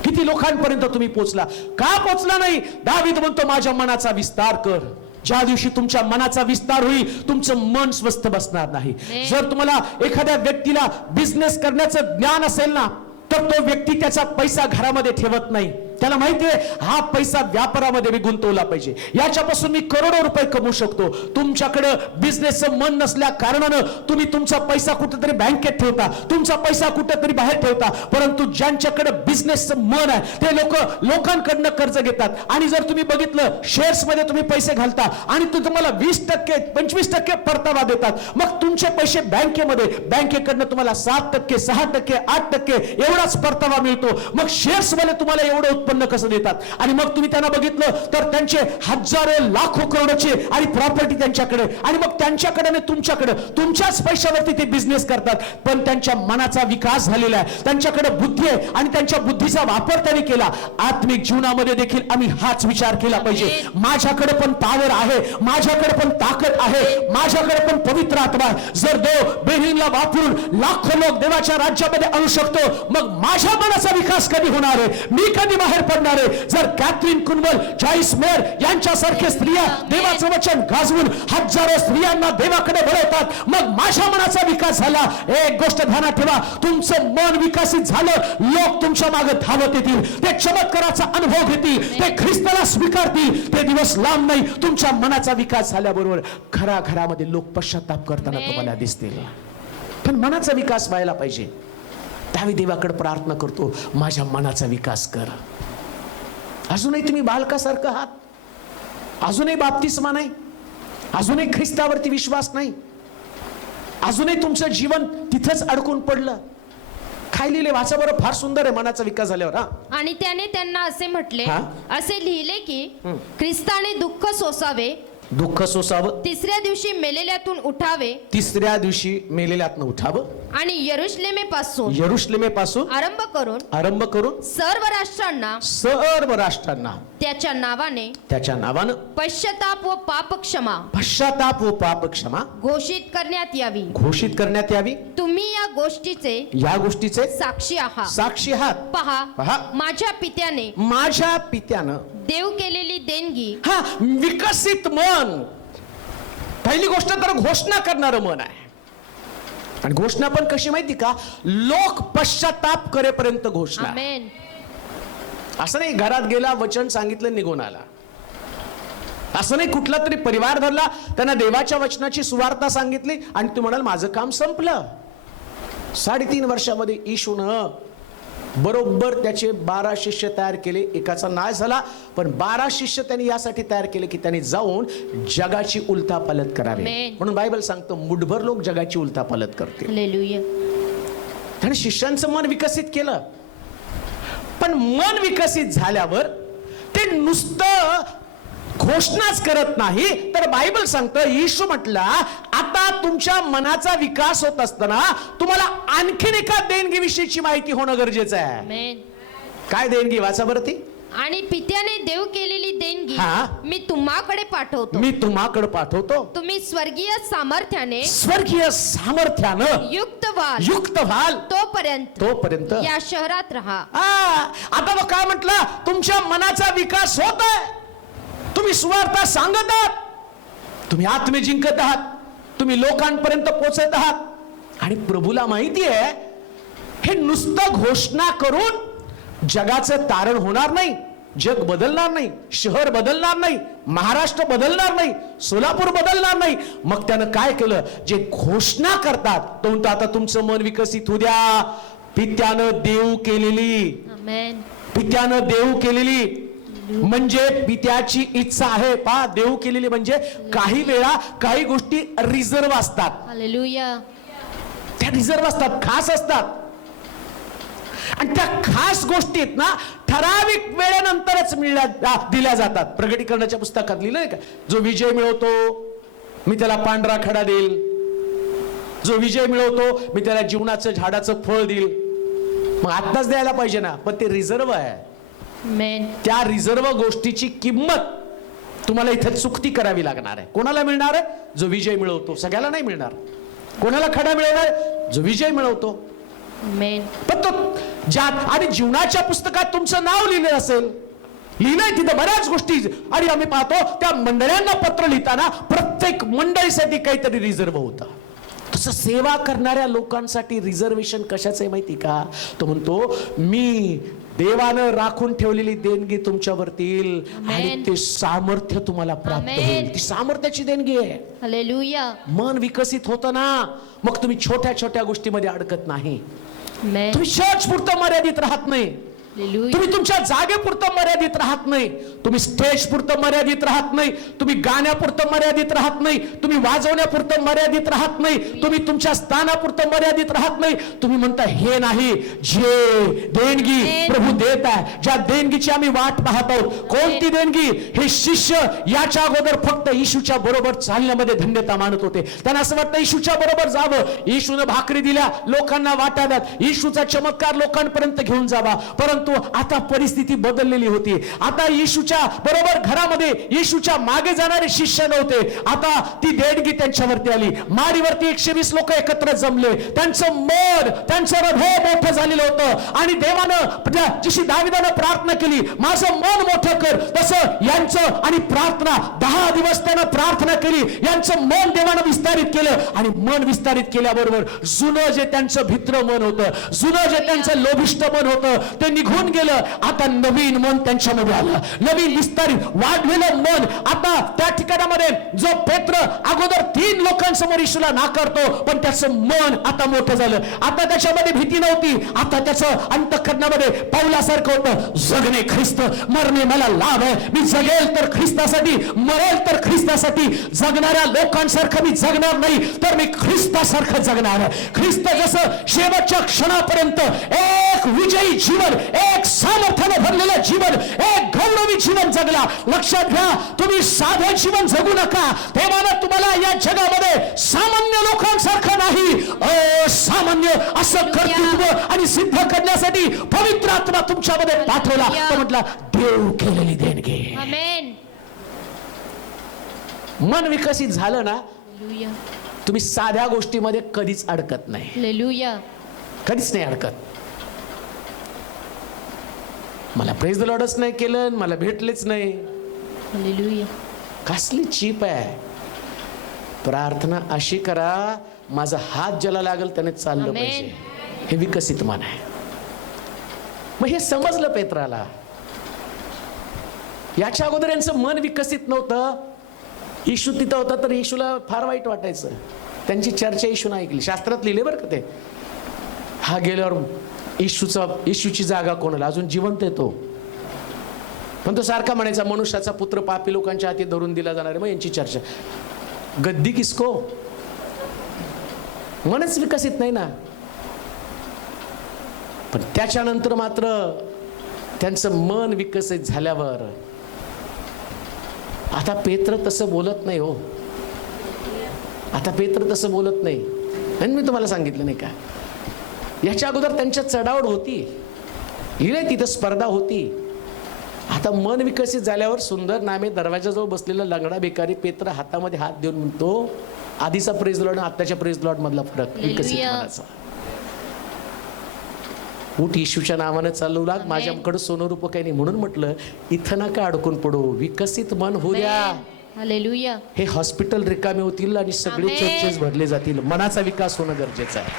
किती लोकांपर्यंत तुम्ही पोहोचला. का पोहोचला नाही? दावीद म्हणतो, माझ्या मनाचा विस्तार कर. ज्या दिवशी तुमच्या मनाचा विस्तार होईल, तुमचं मन स्वस्थ बसणार नाही. जर तुम्हाला एखाद्या व्यक्तीला बिझनेस करण्याचं ज्ञान असेल ना, तर तो व्यक्ती त्याचा पैसा घरामध्ये ठेवत नाही. त्याला माहिती आहे, हा पैसा व्यापारामध्ये मी गुंतवला पाहिजे, याच्यापासून मी करोडो रुपये कमवू शकतो. तुमच्याकडे बिझनेसचं मन नसल्या कारणानं तुम्ही तुमचा पैसा कुठेतरी बँकेत ठेवता, तुमचा पैसा कुठेतरी बाहेर ठेवता. परंतु ज्यांच्याकडे बिझनेसचं मन आहे, ते लोकांकडनं कर्ज घेतात. आणि जर तुम्ही बघितलं, शेअर्स मध्ये तुम्ही पैसे घालता आणि ते तुम्हाला 20%, 25% परतावा देतात. मग तुमचे पैसे बँकेकडनं तुम्हाला 7%, 6%, 8% एवढाच परतावा मिळतो. मग शेअर्स वाले तुम्हाला एवढं उत्पन्न कसं देतात? आणि मग तुम्ही त्यांना बघितलं तर त्यांचे हजारो लाखो करोडचे आणि प्रॉपर्टी त्यांच्याकडे, आणि मग त्यांच्याकडे आणि तुमच्याकडे तुमच्याच पैशावरती ते बिझनेस करतात. पण त्यांच्या मनाचा विकास झालेला आहे, त्यांच्याकडे बुद्धी आहे आणि त्यांच्या बुद्धीचा वापर त्यांनी केला. आत्मिक जीवनामध्ये देखील आम्ही हाच विचार केला पाहिजे. माझ्याकडे पण पॉवर आहे, माझ्याकडे पण ताकद आहे, माझ्याकडे पण पवित्र आत्मा आहे. जर देव बेहिनला वापरून लाखो लोक देवाच्या राज्यामध्ये आणू शकतो, मग माझ्या मनाचा विकास कधी होणार आहे? मी कधी बाहेर पडणार आहे? जर कॅथरीन कुनवल, जॉइस मेयर यांच्यासारखे स्त्रिया देवाचं वचन गाजवून हजारो स्त्रियांना देवाकडे वळवतात, मग माझ्या मनाचा विकास झाला. एक गोष्ट ध्यानात ठेवा, तुमचं मन विकसित झालं, लोक तुमच्या मागे धावत येतील, ते चमत्काराचा अनुभव घेतील, ते ख्रिस्ताला स्वीकारतील. ते दिवस लांब नाही. तुमच्या मनाचा विकास झाल्याबरोबर घराघरामध्ये लोक पश्चाताप करताना तुम्हाला दिसतील. पण मनाचा विकास व्हायला पाहिजे. त्यावेळी देवाकडे प्रार्थना करतो, माझ्या मनाचा विकास कर. अजूनही तुम्ही बालकासारखं आहात, अजूनही बाप्तिस्मा नाही, अजूनही ख्रिस्तावरती विश्वास नाही, अजूनही तुमचं जीवन तिथेच अडकून पडलं. काय लिहिले? वाचा बरं, फार सुंदर आहे मनाचा विकास झाल्यावर. आणि त्याने त्यांना असे म्हटले, असे लिहिले की ख्रिस्ताने दुःख सोसावे, दुःख सोसावं, तिसऱ्या दिवशी मेलेल्यातून उठावे, तिसऱ्या दिवशी मेलेल्यातनं उठावं, आणि यरुशलेमेपासून आरंभ करून सर्व राष्ट्रांना त्याच्या नावानं पश्चाताप व पाप क्षमा घोषित करण्यात यावी. तुम्ही या गोष्टीचे साक्षी आहात. पहा, माझ्या पित्यानं देव केलेली देणगी. हा, विकसित मन. पहिली गोष्ट तर घोषणा करणारं मन आहे. आणि घोषणा पण कशी माहिती का? लोक पश्चाताप करेपर्यंत घोषणा. असं नाही घरात गेला, वचन सांगितलं, निघून आला. असं नाही कुठला तरी परिवार धरला, त्यांना देवाच्या वचनाची सुवार्ता सांगितली आणि तू म्हणाल माझं काम संपलं. 3.5 वर्षामध्ये येशूनं बरोबर त्याचे 12 शिष्य तयार केले. एकाचा नाश झाला, पण 12 शिष्य त्यांनी यासाठी तयार केले की त्यांनी जाऊन जगाची उलथापालट करावी. म्हणून बायबल सांगतो, मुठभर लोक जगाची उलथापालट करतील. आणि शिष्यांचं मन विकसित केलं. पण मन विकसित झाल्यावर ते नुसतं घोषणाच करत नाही, तर बायबल सांगतं, येशू म्हटला, आता तुमच्या मनाचा विकास होत असताना तुम्हाला आणखीन एका देणगीविषयीची माहिती होणं गरजेचं आहे. काय देणगी? वाचा बरं ती. आणि पित्याने देव केलेली देणगी मी तुम्हाकडे पाठवतो. तुम्ही स्वर्गीय सामर्थ्याने युक्त व्हाल तोपर्यंत या शहरात राहा. आता बघ काय म्हटलं, तुमच्या मनाचा विकास होत आहे. तुम्ही सुवार्ता सांगत आहात, तुम्ही आत्मे जिंकत आहात, तुम्ही लोकांपर्यंत पोहोचत आहात. आणि प्रभूला माहिती आहे, हे नुसतं घोषणा करून जगाचं तारण होणार नाही. जग बदलणार नाही, शहर बदलणार नाही, महाराष्ट्र बदलणार नाही, सोलापूर बदलणार नाही. मग त्यानं काय केलं? जे घोषणा करतात तो म्हणतो आता तुमचं मन विकसित होऊ द्या. पित्यानं देव केलेली, आमेन. पित्यानं देव केलेली म्हणजे पित्याची इच्छा आहे. पहा, देव केलेली म्हणजे काही वेळा काही गोष्टी रिझर्व असतात. हालेलुया. त्या रिझर्व असतात, खास असतात. आणि त्या खास गोष्टीत ना ठराविक वेळेनंतरच दिल्या जातात. प्रगटीकरणाच्या पुस्तकात लिहिलं नाही का, जो विजय मिळवतो मी त्याला पांढरा खडा देईल, जो विजय मिळवतो मी त्याला जीवनाचं झाडाचं फळ देईल. मग आत्ताच द्यायला पाहिजे ना, पण ते रिझर्व आहे. आमेन. त्या रिझर्व गोष्टीची किंमत तुम्हाला इथे चुकती करावी लागणार आहे. कोणाला मिळणार आहे? जो विजय मिळवतो. सगळ्याला नाही मिळणार. कोणाला खडा मिळवणार? जो विजय मिळवतो. आमेन. पण तो ज्यात आणि जीवनाच्या पुस्तकात तुमचं नाव लिहिलं असेल, लिहिलंय तिथं बऱ्याच गोष्टी. आणि आम्ही पाहतो त्या मंडळांना पत्र लिहिताना प्रत्येक मंडळीसाठी काहीतरी रिझर्व होतं. तसं सेवा करणाऱ्या लोकांसाठी रिझर्वेशन कशाचं आहे माहिती का? तो म्हणतो मी देवानं राखून ठेवलेली देणगी तुमच्यावरती येईल आणि ते सामर्थ्य तुम्हाला प्राप्त होईल. ती सामर्थ्याची देणगी आहे. हालेलुया. मन विकसित होतं ना, मग तुम्ही छोट्या छोट्या गोष्टीमध्ये अडकत नाही. आमेन. तुम्ही चर्च पुरतं मर्यादित राहत नाही. हालेलुया. तुम्ही तुमच्या जागेपुरतं मर्यादित राहत नाही. तुम्ही स्टेज पुरतं मर्यादित राहत नाही. तुम्ही गाण्यापुरतं मर्यादित राहत नाही. तुम्ही वाजवण्यापुरतं मर्यादित राहत नाही. तुम्ही तुमच्या स्थानापुरतं मर्यादित राहत नाही. तुम्ही म्हणता हे नाही, जे देणगी प्रभू देत आहे, ज्या देणगीची आम्ही वाट पाहत आहोत. कोणती देणगी? हे शिष्य याच्या अगोदर फक्त येशूच्या बरोबर चालण्यामध्ये धन्यता मानत होते. त्यांना असं वाटतं येशूच्या बरोबर जावं, येशूने भाकरी दिल्या लोकांना वाटाव्यात, येशूचा चमत्कार लोकांपर्यंत घेऊन जावा. परंतु आता परिस्थिती बदललेली होती. आता येशूच्या बरोबर घरामध्ये येशूच्या मागे जाणारे शिष्य नव्हते. आता ती देणगी त्यांच्यावरती आली. माडीवरती 120 लोक एकत्र जमले. त्यांचं मन, त्यांचं हृदय मोठं झालेलं होतं. आणि देवानं जशी दाविदानं प्रार्थना केली, माझं मन मोठं कर, तसं यांचं आणि प्रार्थना 10 दिवस त्यानं प्रार्थना केली. यांचं मन देवानं विस्तारित केलं. आणि मन विस्तारित केल्याबरोबर जुनं जे त्यांचं भित्र मन होतं, जुनं जे त्यांचं लोभिष्ट मन होतं, ते निघून गेलं. आता नवीन मन त्यांच्यामध्ये आलं, नवीन विस्तारित वाढलेलं मन. आता त्या ठिकाणामध्ये जो पेत्र अगोदर 3 लोकांसमोर येशूला नाकारतो, पण त्याचं मन आता मोठं झालं. आता त्याच्यामध्ये भीती नव्हती. आता त्याचं अंतःकरणामध्ये पावलासारखं होतं, जगणे ख्रिस्त, मरणे मला लाभ आहे. मी जगेल तर ख्रिस्तासाठी, मरेल तर ख्रिस्तासाठी. जगणाऱ्या लोकांसारखं मी जगणार नाही, तर मी ख्रिस्तासारखं जगणार आहे. ख्रिस्त जसं शेवटच्या क्षणापर्यंत एक विजयी जीवन, एक सामर्थ्याने भरलेलं जीवन, एक गौरवी जीवन जगला. लक्षात घ्या, तुम्ही साधं जीवन जगू नका. देवानं तुम्हाला या जगामध्ये सामान्य लोकांसारखं नाही, असामान्य असं कर्तृत्व आणि सिद्ध करण्यासाठी पवित्र आत्मा तुमच्यामध्ये पाठवला. तो म्हटला देव केलेली देणगी. आमेन. मन विकसित झालं ना, हालेलुया. तुम्ही साध्या गोष्टीमध्ये कधीच अडकत नाही. हालेलुया. कधीच नाही अडकत. मला प्रेज द लॉर्डच नाही केलं, मला भेटलेच नाही. हालेलुया. कसली चीप आहे. प्रार्थना अशी करा, माझा हात ज्याला लागेल त्याने चाललं आमेन. पाहिजे. हे विकसित मन आहे. मग हे समजलं पेत्राला. याच्या अगोदर यांचं मन विकसित नव्हतं. येशू तिथं होता तर येशूला फार वाईट वाटायचं. त्यांची चर्चा येशूने ऐकली. शास्त्रात लिहिले बरं का ते. हा गेल्यावर येशूची जागा कोणाला? अजून जिवंत येतो, पण तो सारखा म्हणायचा मनुष्याचा पुत्र पापी लोकांच्या हाती धरून दिला जाणार आहे. मग यांची चर्चा, गद्दी किसको? मनच विकसित नाही ना. पण त्याच्यानंतर मात्र त्यांचं मन विकसित झाल्यावर आता पेत्र तसं बोलत नाही हो. आता पेत्र तसं बोलत नाही. आणि मी तुम्हाला सांगितलं नाही का, याच्या अगोदर त्यांच्या चढावड होती, लिहिलंय तिथं स्पर्धा होती. आता मन विकसित झाल्यावर सुंदर नामे दरवाजाजवळ बसलेला लंगडा भिकारी पेत्र हातामध्ये हात देऊन म्हणतो, आधीचा प्रेज लॉर्ड आणि आत्ताच्या प्रेज लॉर्ड मधला फरक विकसित मनाचा. उठ येशूच्या नावानं चालू लाग, माझ्याकडे सोनं रूप काही नाही. म्हणून म्हटलं इथं नका अडकून पडू, विकसित मन होऊ द्या. हालेलुया. हे हॉस्पिटल रिकामे होतील आणि सगळे चर्चेस भरले जातील. मनाचा विकास होणं गरजेचं आहे.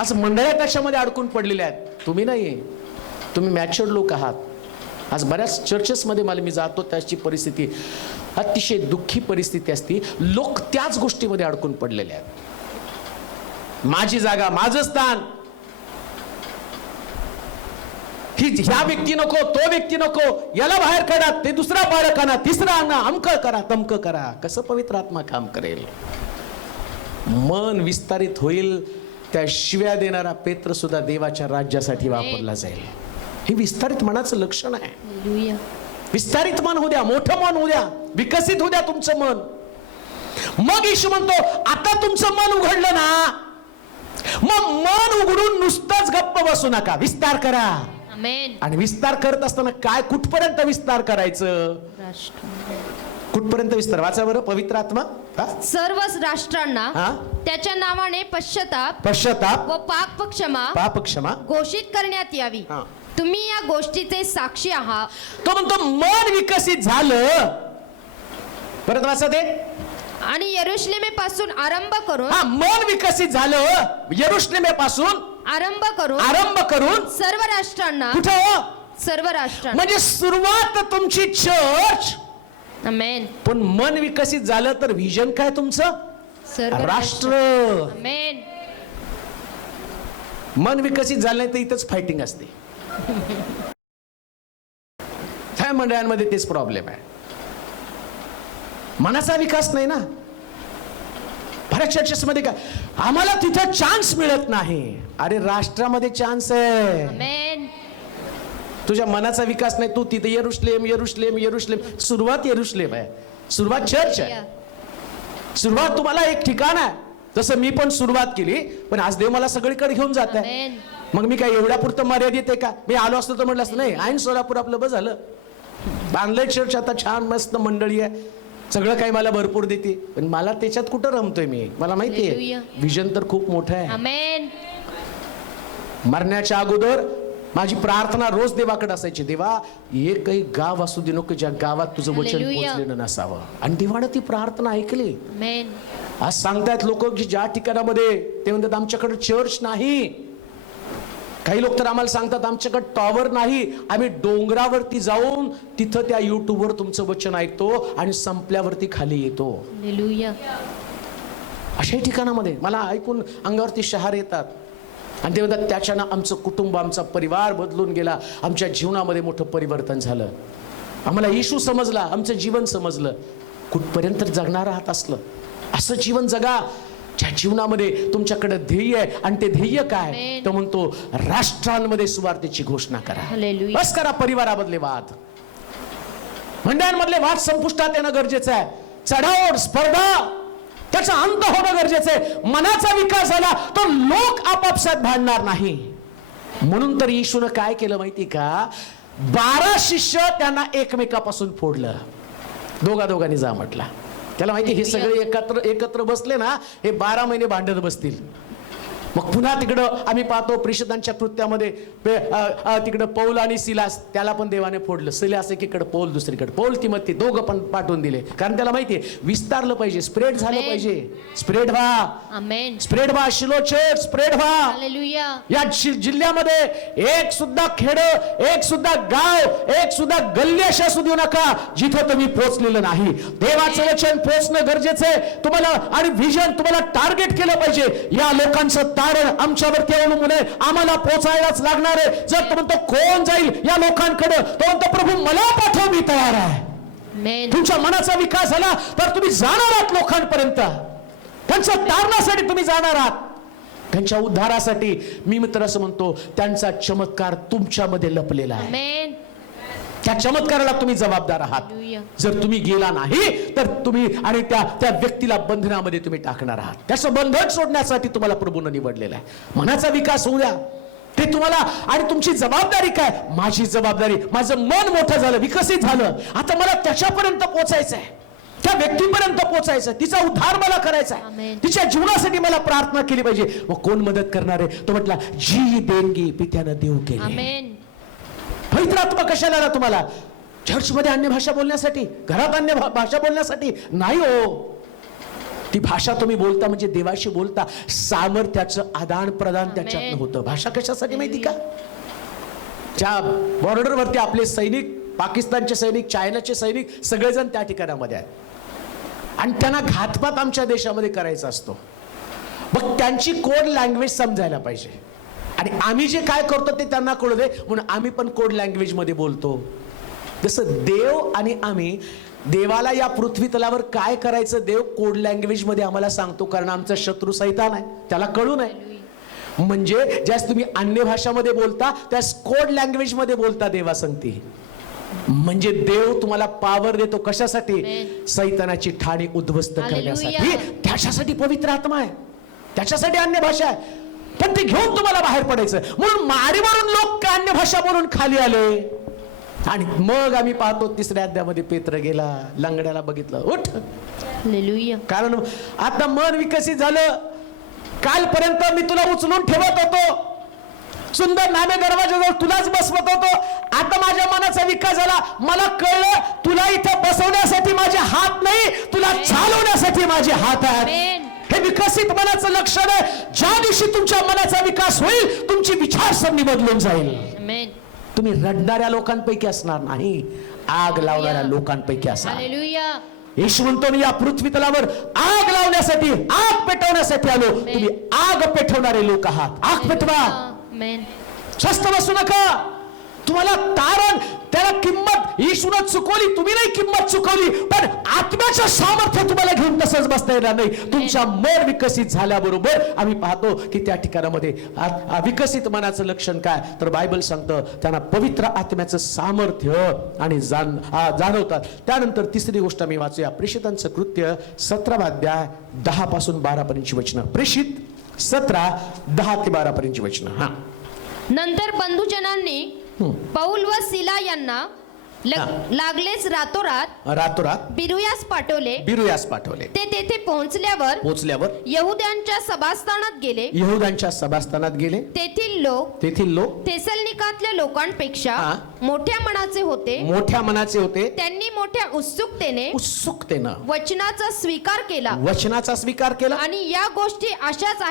आज मंडळ्या त्याच्यामध्ये अडकून पडलेल्या आहेत, तुम्ही नाही. तुम्ही मॅच्युअर्ड लोक आहात. आज बऱ्याच चर्चेसमध्ये मी जातो, त्याची परिस्थिती अतिशय दुःखी परिस्थिती असते. लोक त्याच गोष्टीमध्ये अडकून पडलेले आहेत. माझी जागा, माझं स्थान, ही ह्या व्यक्ती नको, तो व्यक्ती नको, याला बाहेर काढा, ते दुसरा बाळक आणा, तिसरा आणा, अमक करा, तमक करा. कसं पवित्र आत्मा काम करेल? मन विस्तारित होईल, त्या शिव्या देणारा पेत्र सुद्धा देवाच्या राज्यासाठी वापरला जाईल. हे विस्तारित मनाचं लक्षण आहे. हालेलुया. विस्तारित मन होऊ द्या, मोठं मन होऊ द्या, विकसित होऊ द्या तुमचं मन. मग येशू म्हणतो, आता तुमचं मन उघडलं ना, मग मन उघडून नुसतंच गप्प बसू नका, विस्तार करा. आमेन. आणि विस्तार करत असताना काय, कुठपर्यंत विस्तार करायचं? कुठपर्यंत विस्तार? वाचा बरं. पवित्र आत्मा सर्व राष्ट्रांना हा? त्याच्या नावाने पश्चाताप व पाप क्षमा घोषित करण्यात यावी. हा. तुम्ही या गोष्टीचे साक्षी आहात. तो म्हणतो मन विकसित झालं. परत वाचा ते. आणि यरुशलेमेपासून आरंभ करून, हा, मन विकसित झालं यरुशलेमेपासून आरंभ करून सर्व राष्ट्रांना. कुठं? सर्व राष्ट्रांना. म्हणजे सुरुवात तुमची चर्च. आमेन. पण मन विकसित झालं तर व्हिजन काय तुमचं? सर्व राष्ट्र. आमेन. मन विकसित झालं नाही तर इथंच फायटिंग असते. ह्या मंडळांमध्ये तेच प्रॉब्लेम आहे. मनाचा विकास नाही ना. बऱ्याच चर्चेस मध्ये काय, आम्हाला तिथं चान्स मिळत नाही. अरे राष्ट्रामध्ये चान्स आहे. आमेन. तुझ्या मनाचा विकास नाही. तू तिथे यरुशलेम. सुरुवात यरुशलेम आहे, सुरुवात चर्च आहे. सुरुवात तुम्हाला एक ठिकाण आहे. तसं मी पण सुरुवात केली, पण आज देव मला सगळीकडे घेऊन जात आहे. आमेन. मग मी काय एवढ्या पुरतं मर्यादित आहे का? मी आलो असतो तर म्हटलं असतं नाही, आईन सोलापूर आपलं बस झालं. बांधलंय चर्च, आता छान मस्त मंडळी आहे, सगळं काही मला भरपूर देते, पण मला त्याच्यात कुठं रमतोय मी? मला माहिती आहे विजन तर खूप मोठं आहे. आमेन. मरण्याच्या अगोदर माझी प्रार्थना रोज देवाकडे असायची, देवा एकही गाव असू दे नको ज्या गावात तुझं वचन पोहोचलेलं नसावं. आणि देवानं ती प्रार्थना ऐकली. आमेन. आज सांगतायत लोक की ज्या ठिकाणामध्ये ते म्हणतात आमच्याकडे चर्च नाही. काही लोक तर आम्हाला सांगतात आमच्याकडे टॉवर नाही, आम्ही डोंगरावरती जाऊन तिथं त्या युट्यूबवर तुमचं वचन ऐकतो आणि संपल्यावरती खाली येतो. हालेलुया. अशाही ठिकाणामध्ये मला ऐकून अंगावरती शहार येतात. आणि ते म्हणतात त्याच्यानं आमचं कुटुंब, आमचा परिवार बदलून गेला, आमच्या जीवनामध्ये मोठं परिवर्तन झालं, आम्हाला येशू समजला, आमचं जीवन समजलं. कुठपर्यंत जगणार आहात? असं जीवन जगा ज्या जीवनामध्ये तुमच्याकडे ध्येय आहे. आणि ते ध्येय काय? तो म्हणतो राष्ट्रांमध्ये सुवार्तेची घोषणा करा. हालेलुया. बस करा. परिवारामधले वाद, मंडळांमधले वाद संपुष्टात येणं गरजेचं आहे. चढाओढ, स्पर्धा, त्याचा अंत होणं गरजेचं आहे. मनाचा विकास झाला तर लोक आपापसात भांडणार नाही. म्हणून तर येशूनं काय केलं माहिती का? 12 शिष्य त्यांना एकमेकापासून फोडलं. दोघांनी जा म्हटला. त्याला माहिती हे सगळे एकत्र बसले ना, हे 12 महिने भांडत बसतील. मग पुन्हा तिकडं आम्ही पाहतो प्रेषितांच्या कृत्यामध्ये तिकडं पौल आणि सिलास, त्याला पण देवाने फोडलं. सिलास एकीकडे, पौल दुसरीकडे. पौल तिमोथी दोघं पण पाठवून दिले, कारण त्याला माहितीये विस्तारलं पाहिजे, स्प्रेड झालं पाहिजे. स्प्रेड व्हा. आमेन. स्प्रेड व्हा. शिलो चर्च स्प्रेड व्हा. हालेलुया. या जिल्ह्यामध्ये एक सुद्धा खेड, एक सुद्धा गाव, एक सुद्धा गल्ली अशी असू देऊ नका जिथं तुम्ही पोहोचलेलं नाही. देवाचं वचन पोहोचणं गरजेचं आहे तुम्हाला. आणि व्हिजन तुम्हाला टार्गेट केलं पाहिजे. या लोकांचं आमच्यावरती अवलंबून आहे, आम्हाला पोहोचायलाच लागणार आहे. जर तो म्हणतो कोण जाईल या लोकांकडे, तो म्हणतो प्रभू मला पाठव, मी तयार आहे. तुमच्या मनाचा विकास झाला तर तुम्ही जाणार आहात लोकांपर्यंत. त्यांच्या तारणासाठी तुम्ही जाणार आहात, त्यांच्या उद्धारासाठी. मी मित्र असं म्हणतो त्यांचा चमत्कार तुमच्यामध्ये लपलेला आहे. त्या चमत्काराला तुम्ही जबाबदार आहात. जर तुम्ही गेला नाही तर तुम्ही आणि त्या व्यक्तीला बंधनामध्ये तुम्ही टाकणार आहात. त्याचं बंधन सोडण्यासाठी तुम्हाला प्रभूने निवडलेलं आहे. मनाचा विकास होऊ द्या, ते तुम्हाला. आणि तुमची जबाबदारी काय? माझी जबाबदारी, माझं मन मोठं झालं, विकसित झालं, आता मला त्याच्यापर्यंत पोहोचायचं आहे, त्या व्यक्तीपर्यंत पोहोचायचं, तिचा उद्धार मला करायचा आहे, तिच्या जीवनासाठी मला प्रार्थना केली पाहिजे. व कोण मदत करणार आहे? तो म्हटला जी देणगी पित्यानं देऊ केली. पवित्र आत्मा कशाला आला तुम्हाला? चर्चमध्ये अन्य भाषा बोलण्यासाठी, घरात अन्य भाषा बोलण्यासाठी नाही हो. ती भाषा तुम्ही बोलता म्हणजे देवाशी बोलता, सामर्थ्याचं आदान प्रदान त्याच्यातनं होतं. भाषा कशासाठी माहिती का? ज्या बॉर्डरवरती आपले सैनिक, पाकिस्तानचे सैनिक, चायनाचे सैनिक सगळेजण त्या ठिकाणामध्ये आहेत आणि त्यांना घातपात आमच्या देशामध्ये करायचा असतो. मग त्यांची कोड लँग्वेज समजायला पाहिजे आणि आम्ही जे काय करतो ते त्यांना कळू दे म्हणून आम्ही पण कोड लँग्वेज मध्ये बोलतो. जसं देव आणि आम्ही देवाला या पृथ्वी तलावर काय करायचं देव कोड लँग्वेज मध्ये आम्हाला सांगतो, कारण आमचा शत्रू सैतान आहे, त्याला कळू नये. म्हणजे ज्यास तुम्ही अन्य भाषामध्ये बोलता त्यास कोड लँग्वेज मध्ये बोलता देवा सांगते. म्हणजे देव तुम्हाला पावर देतो कशासाठी? सैतानाची ठाणी उद्ध्वस्त करण्यासाठी. त्याच्यासाठी पवित्र आत्मा आहे, त्याच्यासाठी अन्य भाषा आहे, पण ते घेऊन तुम्हाला बाहेर पडायचं. म्हणून मारीवरून लोक अन्य भाषा बोलून खाली आले. आणि मग आम्ही पाहतो 3ऱ्या अध्यायामध्ये पेत्र गेला, लंगड्याला बघितलं, उठ. कारण आता मन विकसित झालं. कालपर्यंत मी तुला उचलून ठेवत होतो, सुंदर नामे दरवाजाजवळ तुलाच बसवत होतो. आता माझ्या मनाचा विकास झाला. मला कळलं तुला इथं बसवण्यासाठी माझे हात नाही, तुला चालवण्यासाठी माझे हात आहेत. हे विकसित मनाचं लक्षण आहे. ज्या दिवशी तुमच्या मनाचा विकास होईल तुमची विचारसरणी बदलून जाईल. तुम्ही रडणाऱ्या लोकांपैकी असणार नाही, आग लावणाऱ्या लोकांपैकी असणार. येशू म्हणतो मी या पृथ्वी तलावर आग लावण्यासाठी, आग पेटवण्यासाठी आलो. तुम्ही आग पेटवणारे लोक आहात. आग पेटवा, स्वस्त बसू नका. तुम्हाला तारण, त्याला किंमत येशूने चुकवली, तुम्ही नाही किंमत चुकवली, पण आत्म्याचं सामर्थ्य तुम्हाला घेऊन तसंच बसता येणार नाही. तुमच्या मन विकसित झाल्याबरोबर आम्ही पाहतो की त्या ठिकाणामध्ये विकसित मनाचं लक्षण काय, तर बायबल सांगतं त्यांना पवित्र आत्म्याचं सामर्थ्य आणि जाणवतात. त्यानंतर 3री गोष्ट मी वाचूया, प्रेषितांचं कृत्य 17वा अध्याय 10 पासून 12 पर्यंतची वचनं. प्रेषित 17, 10 ते 12 पर्यंतची वचनं. हा. नंतर बंधुजनांनी पौल व सिला यांना लागलेच रातोरात बिरुयास पाठवले. ते तेथे पोहोचल्यावर यहुद्यांच्या सभास्थानात गेले. तेथील लोक थेसलनिकातल्या लोकांपेक्षा मोठ्या मनाचे होते. त्यांनी मोठ्या उत्सुकतेने वचनाचा स्वीकार केला आणि या गोष्टी अशाच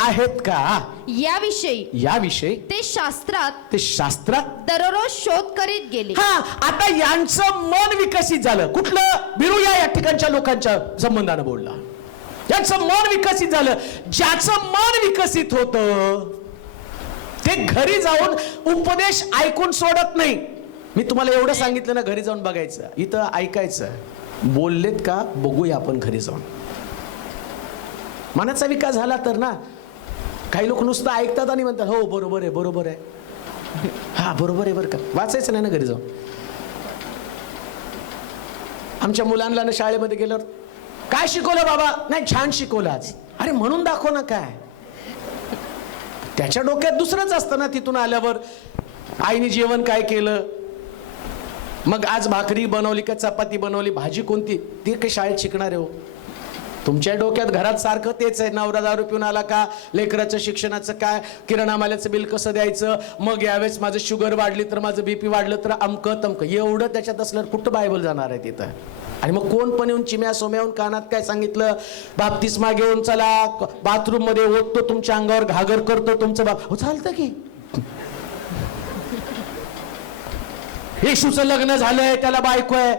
आहेत का याविषयी ते शास्त्रात दररोज शोध करीत गेले. आता यांचं मन विकसित झालं. कुठलं? बिरुया या ठिकाणच्या लोकांच्या संबंधानं बोलला. यांचं मन विकसित झालं. ज्याचं मन विकसित होतं ते घरी जाऊन उपदेश ऐकून सोडत नाही. मी तुम्हाला एवढं सांगितलं ना, घरी जाऊन बघायचं, इथं ऐकायचं, बोललेत का बघूया आपण घरी जाऊन. मनाचा विकास झाला तर ना. काही लोक नुसतं ऐकतात आणि म्हणतात हो बरोबर आहे, हा बरोबर आहे बरं का. वाचायचं नाही ना घरी जाऊन. आमच्या मुलांना ना शाळेमध्ये गेल्यावर काय शिकवलं बाबा? नाही छान शिकवलं आज. अरे म्हणून दाखव ना. काय त्याच्या डोक्यात दुसरंच असतं ना. तिथून आल्यावर आईने जेवण काय केलं, मग आज भाकरी बनवली का चपाती बनवली, भाजी कोणती, ते काही शाळेत शिकणार आहे हो. तुमच्या डोक्यात घरात सारखं तेच आहे. नवरा दारू पिऊन आला का, लेकराचं शिक्षणाचं काय, किराणा मालाचं बिल कसं द्यायचं, मग यावेळेस माझं शुगर वाढली तर माझं बीपी वाढलं तर अमकं तमकं, एवढं त्याच्यात असल्यावर कुठं बायबल जाणार आहे तिथं. आणि मग कोण पण येऊन चिम्या सोम्याहून कानात काय सांगितलं, बाप्तिस्मा घेऊन चला, बाथरूम मध्ये ओततो, तुमच्या अंगावर घागर करतो तुमचं बाप, हो चालतं की. येशूचं लग्न झालंय, त्याला बायको आहे,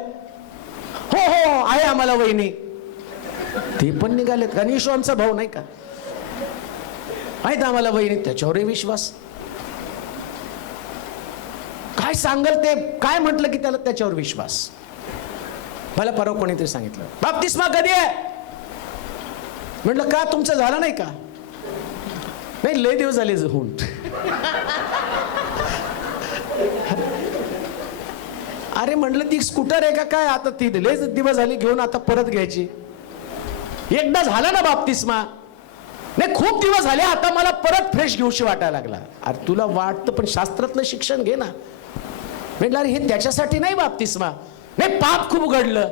हो आहे आम्हाला वहिनी, ते पण निघालेत. कारण येशू आमचा भाऊ नाही का, आहेत आम्हाला वहिनी, त्याच्यावरही विश्वास. काय सांगल ते, काय म्हटलं की त्याला त्याच्यावर विश्वास. मला परवा कोणीतरी सांगितलं बाप्तिस्मा कधी आहे, म्हटलं का तुमचं झालं नाही का, नाही लय दिवस झाले होऊन. अरे म्हटलं ती स्कूटर आहे का काय, आता ती लय दिवस झाले घेऊन, आता परत घ्यायची. एकदा झाला ना बाप्तिस्मा, नाही खूप दिवस झाले, आता मला परत फ्रेश घेऊशी वाटायला लागला. अरे तुला वाटतं पण शास्त्रातलं शिक्षण घे ना. म्हटलं अरे हे त्याच्यासाठी नाही बाप्तिस्मा, नाही पाप खूप घडलं,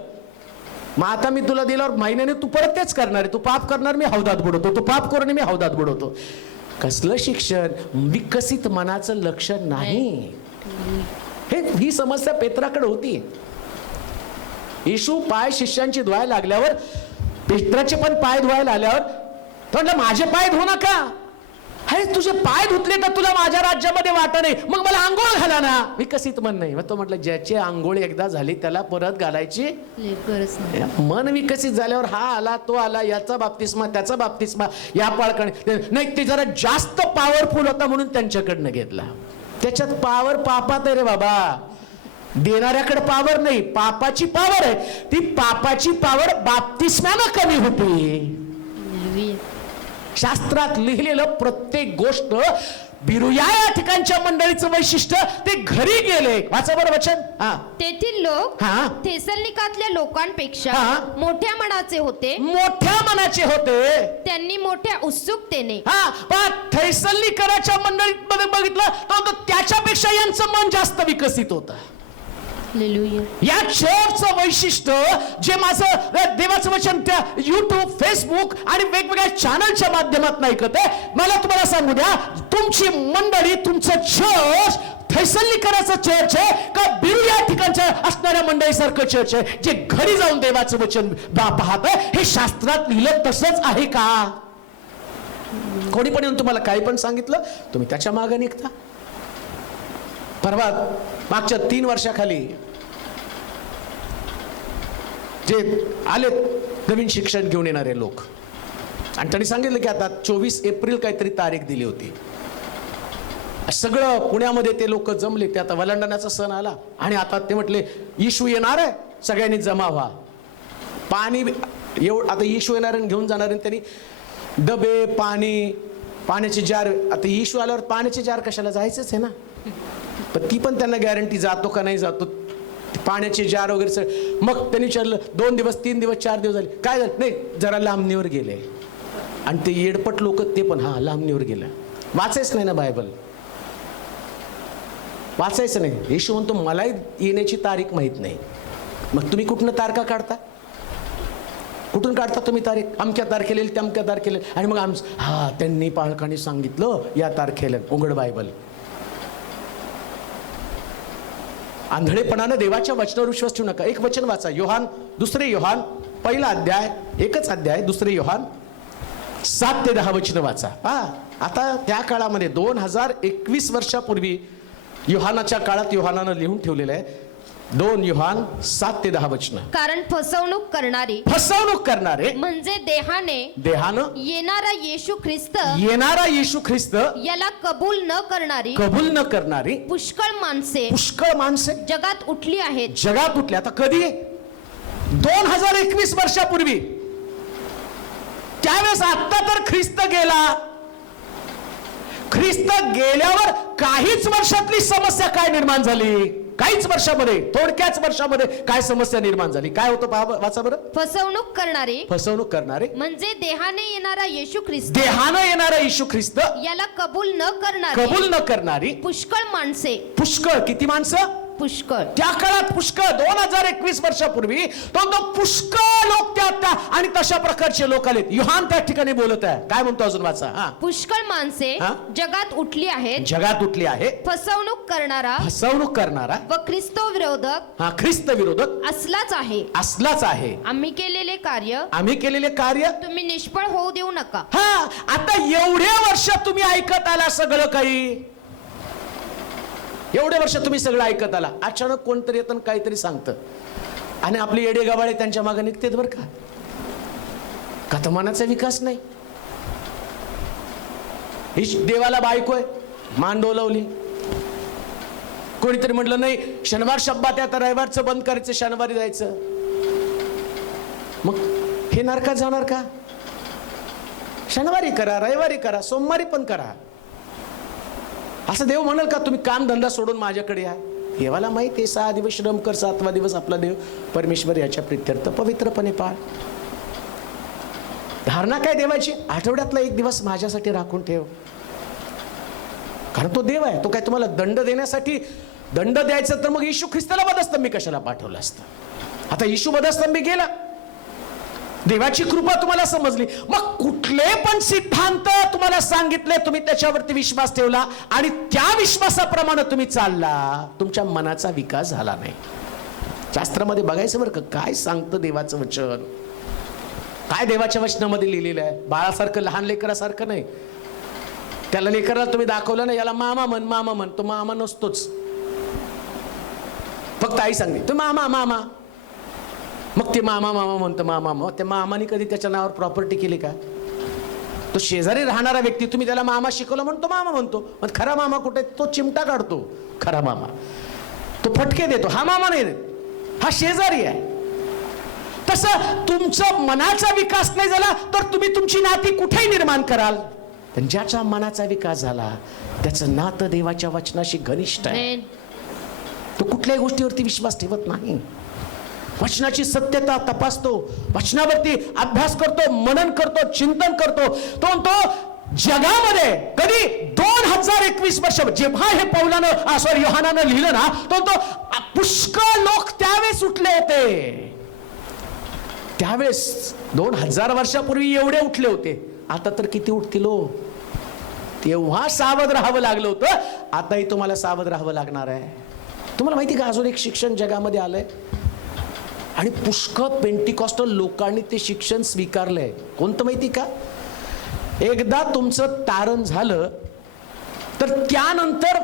मग आता मी तुला दिल्यावर महिन्याने तू परत तेच करणार आहे. तू पाप करणार, मी हौदात बुडवतो, तू पाप करून मी हौदात बुडवतो. कसलं शिक्षण? विकसित मनाचं लक्षण नाही. ही समस्या पेत्राकडे होती. येशू पाय शिष्यांची धुवायला लागल्यावर, पेत्राचे पण पाय धुवायला आल्यावर तो म्हटलं माझे पाय धुवू नका, अरे तुझे पाय धुतले तर तुला माझ्या राज्यामध्ये वाटा नाही, मग मला आंघोळ घाला ना. विकसित मन नाही. मग तो म्हटलं ज्याची आंघोळ एकदा झाली त्याला परत घालायची गरज नाही. मन विकसित झाल्यावर हा आला तो आला, याचा बाप्तिस्मा त्याचा बाप्तिस्मा, या पाळकाने नाही, ते जरा जास्त पॉवरफुल होता म्हणून त्यांच्याकडनं घेतला. त्याच्यात पावर पापात आहे रे बाबा, देणाऱ्याकडे पावर नाही, पापाची पावर आहे. ती पापाची पावर बाप्तिस्म्यानं कमी होती. शास्त्रात लिहिलेलं प्रत्येक गोष्ट बिरुया या ठिकाणच्या मंडळीचं वैशिष्ट्य, ते घरी गेले. वाचा बरं वचन. तेथील लोक हा. थेसलनिकातल्या लोकांपेक्षा हा. मोठ्या मनाचे होते. मोठ्या मनाचे होते. त्यांनी मोठ्या उत्सुकतेने थैसलनिकराच्या मंडळीत मध्ये बघितलं तर त्याच्यापेक्षा यांचं मन जास्त विकसित होतं. या चर्चचं वैशिष्ट्य जे माझं देवाचं वचन त्या युट्यूब, फेसबुक आणि वेगवेगळ्या चॅनलच्या माध्यमातून ऐकत आहे, मला तुम्हाला सांगू द्या, तुमची मंडळी, तुमचं चर्च थैसलनिकराचं चर्च आहे का बिरुया ठिकाणच्या असणाऱ्या मंडळीसारखं चर्च आहे जे घरी जाऊन देवाचं वचन पाहत आहे? हे शास्त्रात लिहिलं तसंच आहे का? कोणी पण येऊन तुम्हाला काही पण सांगितलं, तुम्ही त्याच्या मागे निघता. परवा मागच्या 3 वर्षाखाली जे आले नवीन शिक्षण घेऊन येणारे लोक, आणि त्यांनी सांगितलं की आता 24 एप्रिल काहीतरी तारीख दिली होती. सगळं पुण्यामध्ये ते लोक जमले. ते आता वलांडण्याचा सण आला आणि आता ते म्हटले येशू येणार आहे, सगळ्यांनी जमा व्हा. पाणी आता येशू येणार आणि घेऊन जाणार, त्यांनी डबे, पाण्याचे जार. आता येशू आल्यावर पाण्याचे जार कशाला, जायचंच आहे ना. पण ती पण त्यांना गॅरंटी जातो का नाही जातो, पाण्याचे जार वगैरे. मग त्यांनी विचारलं 2 दिवस 3 दिवस 4 दिवस झाले, काय झालं? नाही, जरा लांबणीवर गेले. आणि ते येडपट लोक ते पण लांबणीवर गेलं. वाचायच नाही ना बायबल, वाचायचं नाही. येशू म्हणतो मलाही येण्याची तारीख माहीत नाही. मग तुम्ही कुठनं तारखा काढता? कुठून काढता तुम्ही तारीख? अमक्या तारखेला तमक्या तारखेला. आणि मग त्यांनी पालकांनी सांगितलं या तारखेला. उघड बायबल. आंधळेपणानं देवाच्या वचनावर विश्वास ठेवू नका. एक वचन वाचा, योहान 2 योहान 1 अध्याय, एकच अध्याय 2 योहान 7 ते 10 वचन वाचा. आता त्या काळामध्ये 2021 वर्षापूर्वी योहानाच्या काळात योहानानं लिहून ठेवलेलं आहे. 2 योहान 7 ते 10 वचन. कारण फसवणूक करणारे म्हणजे देहानं येणारा येशू ख्रिस्त याला कबूल न करणारी पुष्कळ माणसे जगात उठली आहेत. आता कधी? 2021 वर्षापूर्वी. त्यावेळेस आता तर ख्रिस्त गेला. ख्रिस्त गेल्यावर काहीच वर्षातली समस्या काय निर्माण झाली? काहीच वर्षामध्ये, थोडक्याच वर्षामध्ये काय समस्या निर्माण झाली? काय होतं पहा, वाचा बरं. फसवणूक करणारे म्हणजे देहाने येणारा येशू ख्रिस्त याला कबूल न करणारी पुष्कळ किती माणसं? पुष्कळ. त्या काळात पुष्कळ 2021 वर्षापूर्वी तो पुष्कळ लोक त्या आणि तशा प्रकारचे लोक आलेत. योहान त्या ठिकाणी बोलत आहे. काय म्हणतो अजून वाचा. पुष्कळ माणसे जगात उठली आहेत. फसवणूक करणारा व ख्रिस्त विरोधक असलाच आहे. आम्ही केलेले कार्य तुम्ही निष्फळ होऊ देऊ नका. आता एवढे वर्ष तुम्ही ऐकत आला सगळं काही, एवढे वर्ष तुम्ही सगळं ऐकत आला. अचानक कोणतरी येतं काहीतरी सांगतं आणि आपली येडे गबाळे त्यांच्या मागे निघतेत बरं का. का तर मनाचा विकास नाही. ही देवाला बायको आहे, मान डोलवली. कोणीतरी म्हटलं नाही शनिवार शब्दात आता रविवारचं बंद करायचं, शनिवारी जायचं. मग हे नरकात जाणार का? शनिवारी करा, रविवारी करा, सोमवारी पण करा. असं देव म्हणाल का तुम्ही काम धंदा सोडून माझ्याकडे या? देवाला माहिती आहे 6 दिवस श्रम कर, 7वा दिवस आपला देव परमेश्वर याच्या प्रित्यर्थ पवित्रपणे पाळ. धारणा काय देवाची? आठवड्यातला 1 दिवस माझ्यासाठी राखून ठेव. कारण तो देव आहे. तो काय तुम्हाला दंड देण्यासाठी दंड द्यायचं तर मग येशू ख्रिस्ताला वधस्तंभी कशाला पाठवलं असतं? आता येशू वधस्तंभी गेला, देवाची कृपा तुम्हाला समजली. मग कुठले पण सिद्धांत तुम्हाला सांगितले, तुम्ही त्याच्यावरती विश्वास ठेवला आणि त्या विश्वासाप्रमाणे तुम्ही चालला, तुमच्या मनाचा विकास झाला नाही. शास्त्रामध्ये बघायचं बरं का काय सांगतं देवाचं वचन, काय देवाच्या वचनामध्ये लिहिलेलं आहे. बाळासारखं, लहान लेकरासारखं नाही. त्याला लेकराला तुम्ही दाखवलं ना, याला मामा म्हण, तो मामा नसतोच. फक्त आई सांगते तो मामा मामा, मग ते मामा म्हणतो मामा. मग त्या मामाने कधी त्याच्या नावावर प्रॉपर्टी केली का? तो शेजारी राहणारा व्यक्ती, तुम्ही त्याला मामा शिकवलं म्हणून तो मामा म्हणतो. पण खरा मामा कुठे? तो चिमटा काढतो. खरा मामा तो फटके देतो, हा मामा नाही देत, हा शेजारी आहे. तसं तुमचं मनाचा विकास नाही झाला तर तुम्ही तुमची नाती कुठेही निर्माण कराल. पण ज्याच्या मनाचा विकास झाला त्याचं नातं देवाच्या वचनाशी घनिष्ठ आहे. तो कुठल्याही गोष्टीवरती विश्वास ठेवत नाही, वचनाची सत्यता तपासतो, वचनावरती अभ्यास करतो, मनन करतो, चिंतन करतो. तो जगामध्ये कधी 2021 वर्ष जेव्हा हे पौलानं योहानानं लिहिलं ना, तो पुष्कळ लोक त्यावेळेस उठले होते. त्यावेळेस 2000 वर्षापूर्वी एवढे उठले होते. आता तर किती उठतील हो. तेव्हा सावध राहावं लागलं होतं, आताही तुम्हाला सावध राहावं लागणार आहे. तुम्हाला माहिती का अजून एक शिक्षण जगामध्ये आलंय आणि पुष्कळ पेंटिकॉस्टल लोकांनी ते शिक्षण स्वीकारलंय. कोणतं माहिती का? एकदा तुमचं तारण झालं तर त्यानंतर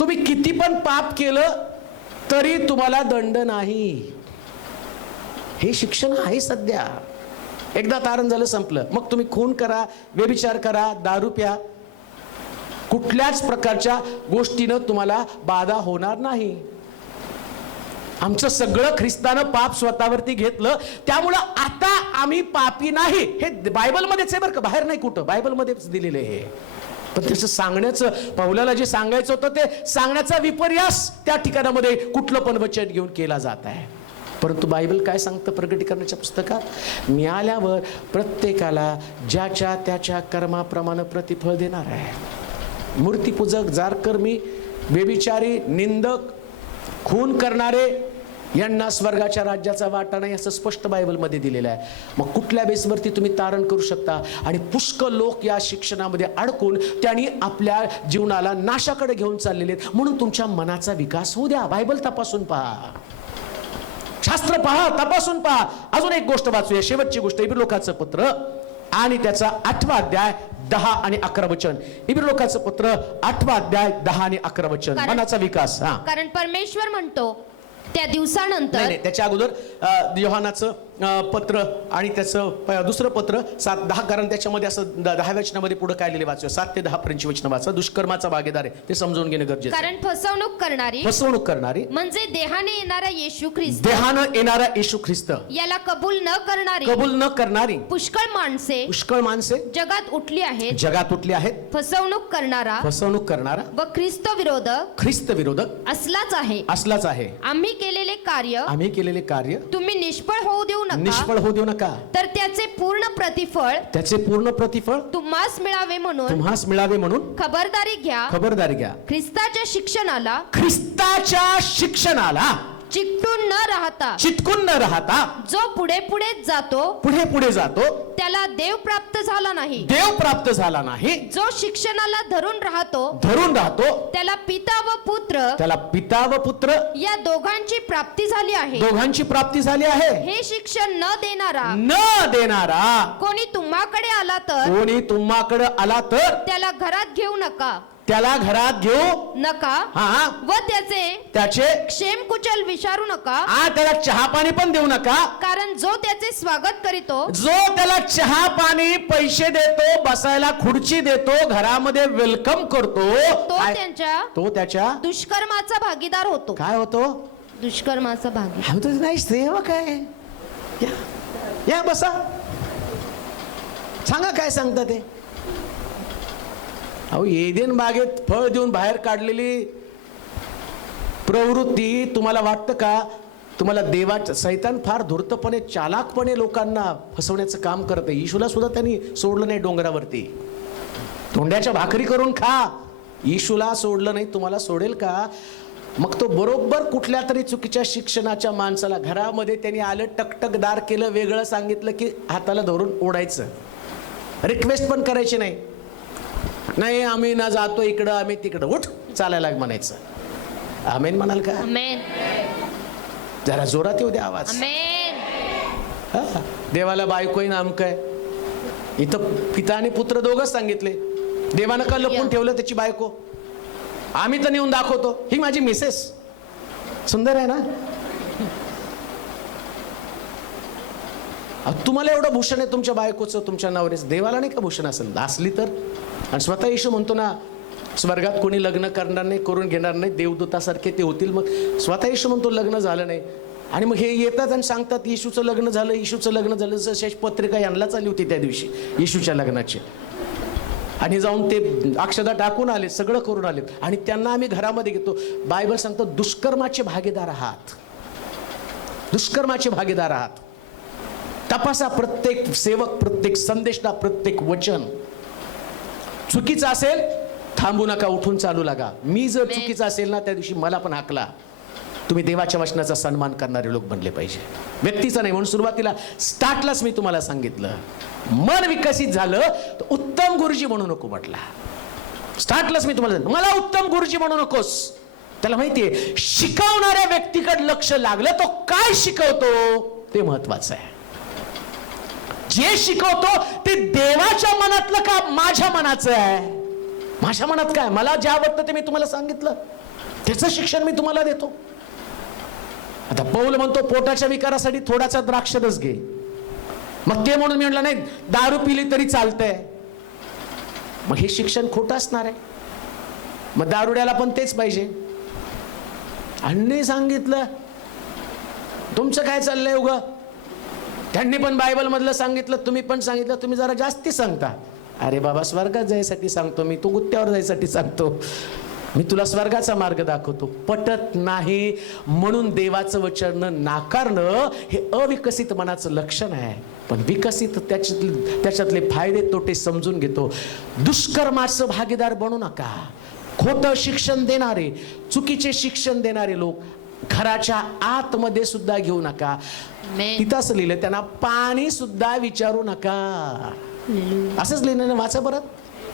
तुम्ही किती पण पाप केलं तरी तुम्हाला दंड नाही. हे शिक्षण आहे सध्या. एकदा तारण झालं संपलं, मग तुम्ही खून करा, व्यभिचार करा, दारू प्या, कुठल्याच प्रकारच्या गोष्टीनं तुम्हाला बाधा होणार नाही. आमचं सगळं ख्रिस्तानं पाप स्वतःवरती घेतलं, त्यामुळं आता आम्ही पापी नाही. हे बायबलमध्येच आहे बरं का, बाहेर नाही कुठं, बायबलमध्येच दिलेलं आहे. पण त्याचं सांगण्याचं, पौलाला जे सांगायचं होतं ते सांगण्याचा विपर्यास त्या ठिकाणामध्ये कुठलं पण वचन घेऊन केला जात आहे. परंतु बायबल काय सांगतं प्रकटीकरणाच्या पुस्तकात? मिळाल्यावर प्रत्येकाला ज्याच्या त्याच्या कर्माप्रमाणे प्रतिफळ देणार आहे. मूर्तीपूजक, जारकर्मी, व्यभिचारी, निंदक, खून करणारे यांना स्वर्गाच्या राज्याचा वाटा नाही, असं स्पष्ट बायबलमध्ये दिलेलं आहे. मग कुठल्या बेसवरती तुम्ही तारण करू शकता? आणि पुष्कळ लोक या शिक्षणामध्ये अडकून त्यांनी आपल्या जीवनाला नाशाकडे घेऊन चाललेले आहेत. म्हणून तुमच्या मनाचा विकास होऊ द्या. बायबल तपासून पहा, शास्त्र पहा, तपासून पहा. अजून एक गोष्ट वाचूया, शेवटची गोष्ट, इब्रिलोकाचं पत्र आणि त्याचा 8वा अध्याय 10 आणि 11 वचन. इब्रिलोकाचं पत्र 8वा अध्याय 10 आणि 11 वचन. मनाचा विकास. कारण परमेश्वर म्हणतो त्या दिवसानंतर, नाही, त्याच्या अगोदर योहानाचं पत्र आणि त्याचं दुसरं पत्र 7-10, कारण त्याच्यामध्ये असं 10 वचनामध्ये पुढे काय लिहिले वाचूया, 7 ते 10 पर्यंत वचन वाचा. दुष्कर्माचा भागीदार आहे, ते समजून घेणं गरजेचं आहे. कारण फसवणूक करणारी म्हणजे देहाने येणारा येशू ख्रिस्त, देहानं येणारा येशू ख्रिस्त याला कबूल न करणारी पुष्कळ माणसे जगात उठली आहेत. फसवणूक करणारा व ख्रिस्त विरोधक असलाच आहे. आम्ही केलेले कार्य तुम्ही निष्फळ होऊ देऊ नका, तर त्याचे पूर्ण प्रतिफळ तुम्हास मिळावे म्हणून खबरदारी घ्या. ख्रिस्ताच्या शिक्षणाला चिटकून न राहता जो पुढे पुढे जातो त्याला देव प्राप्त झाला नाही. जो शिक्षणाला धरून राहतो त्याला पिता व पुत्र या दोघांची प्राप्ती झाली आहे. हे शिक्षण न देणारा कोणी तुम्हाकडे आला तर त्याला घरात घेऊ नका व त्याचे क्षेम कुचल विचारू नका. त्याला चहा पाणी पण देऊ नका, कारण जो त्याचे स्वागत करीतो, जो त्याला चहा पाणी, पैसे देतो, बसायला खुर्ची देतो, घरामध्ये वेलकम करतो, तो त्याच्या दुष्कर्माचा भागीदार होतो. काय होतो? दुष्कर्माचा भागीदार. नाही, सेवक आहे. या बसा, सांगा काय सांगता ते. अहो, एदेन बागेत फळ देऊन बाहेर काढलेली प्रवृत्ती तुम्हाला वाटतं का? तुम्हाला देवाचं सैतान फार धूर्तपणे, चालाकपणे लोकांना फसवण्याचं काम करते. येशूला सुद्धा त्यांनी सोडलं नाही डोंगरावरती. तोंड्याच्या भाकरी करून खा. येशूला सोडलं नाही, तुम्हाला सोडेल का? मग तो बरोबर कुठल्या तरी चुकीच्या शिक्षणाच्या माणसाला घरामध्ये त्यांनी आलं, टकटकदार केलं, वेगळं सांगितलं की हाताला धरून ओढायचं. रिक्वेस्ट पण करायची नाही, आम्ही ना जातो इकडं, आम्ही तिकडं, उठ चालायला म्हणायचं. आमेन म्हणाल का? जरा जोरात येऊ द्या आवाज. देवाला बायको आहे, नामक आहे. इथं पिता आणि पुत्र दोघंच सांगितले. देवानं का लपून ठेवलं त्याची बायको? आम्ही तर नेऊन दाखवतो, ही माझी मिसेस. सुंदर आहे ना? तुम्हाला एवढं भूषण आहे तुमच्या बायकोचं, तुमच्या नवऱ्याचं, देवाला नाही का भूषण असेल? असली तर. आणि स्वतः येशू म्हणतो ना, स्वर्गात कोणी लग्न करणार नाही, करून घेणार नाही, देवदूतासारखे ते होतील. मग स्वतः येशू म्हणतो लग्न झालं नाही, आणि मग हे येतात आणि सांगतात येशूचं लग्न झालं, येशूचं लग्न झालं. जसं पत्रिका यांनाच आली होती त्या दिवशी येशूच्या लग्नाची, आणि जाऊन ते अक्षदा टाकून आले, सगळं करून आले, आणि त्यांना आम्ही घरामध्ये घेतो. बायबल सांगतो दुष्कर्माचे भागीदार आहात, दुष्कर्माचे भागीदार आहात. तपासा प्रत्येक सेवक, प्रत्येक संदेशना, प्रत्येक वचन. चुकीचं असेल थांबू नका, उठून चालू लागा. मी जर चुकीचं असेल ना, त्या दिवशी मला पण हाकला. तुम्ही देवाच्या वचनाचा सन्मान करणारे लोक बनले पाहिजे, व्यक्तीचा नाही. म्हणून सुरुवातीला स्टार्टलाच मी तुम्हाला सांगितलं, मन विकसित झालं तर उत्तम गुरुजी म्हणू नको म्हटला. स्टार्टलाच मी तुम्हाला सांगितलं, मला उत्तम गुरुजी म्हणू नकोस. त्याला माहितीये शिकवणाऱ्या व्यक्तीकडे लक्ष लागलं, तो काय शिकवतो ते महत्वाचं आहे. जे शिकवतो ते देवाच्या मनातलं का माझ्या मनाचं आहे? माझ्या मनात काय, मला जे आवडतं ते मी तुम्हाला सांगितलं, त्याचं शिक्षण मी तुम्हाला देतो. आता पौल म्हणतो पोटाच्या विकारासाठी थोडासा द्राक्षरस घे. मग ते म्हणून मी म्हटलं नाही दारू पिली तरी चालतंय. मग हे शिक्षण खोटं असणार आहे. मग दारुड्याला पण तेच पाहिजे. आणि सांगितलं तुमचं काय चाललंय उगं, त्यांनी पण बायबल मधलं सांगितलं, तुम्ही पण सांगितलं, तुम्ही जरा जास्ती सांगता. अरे बाबा, स्वर्गात जायसाठी सांगतो मी, तू गुत्त्यावर जायसाठी सांगतो. मी तुला स्वर्गाचा मार्ग दाखवतो. पटत नाही म्हणून देवाचं वचन नाकारणं हे अविकसित मनाचं लक्षण आहे. पण विकसित त्याच्यातले फायदे तोटे समजून घेतो. दुष्कर्माचं भागीदार बनू नका. खोटं शिक्षण देणारे, चुकीचे शिक्षण देणारे लोक घराच्या आतमध्ये सुद्धा घेऊ नका. तिथं असं लिहिलं, त्यांना पाणी सुद्धा विचारू नका. असंच लिहिलं, वाचा परत.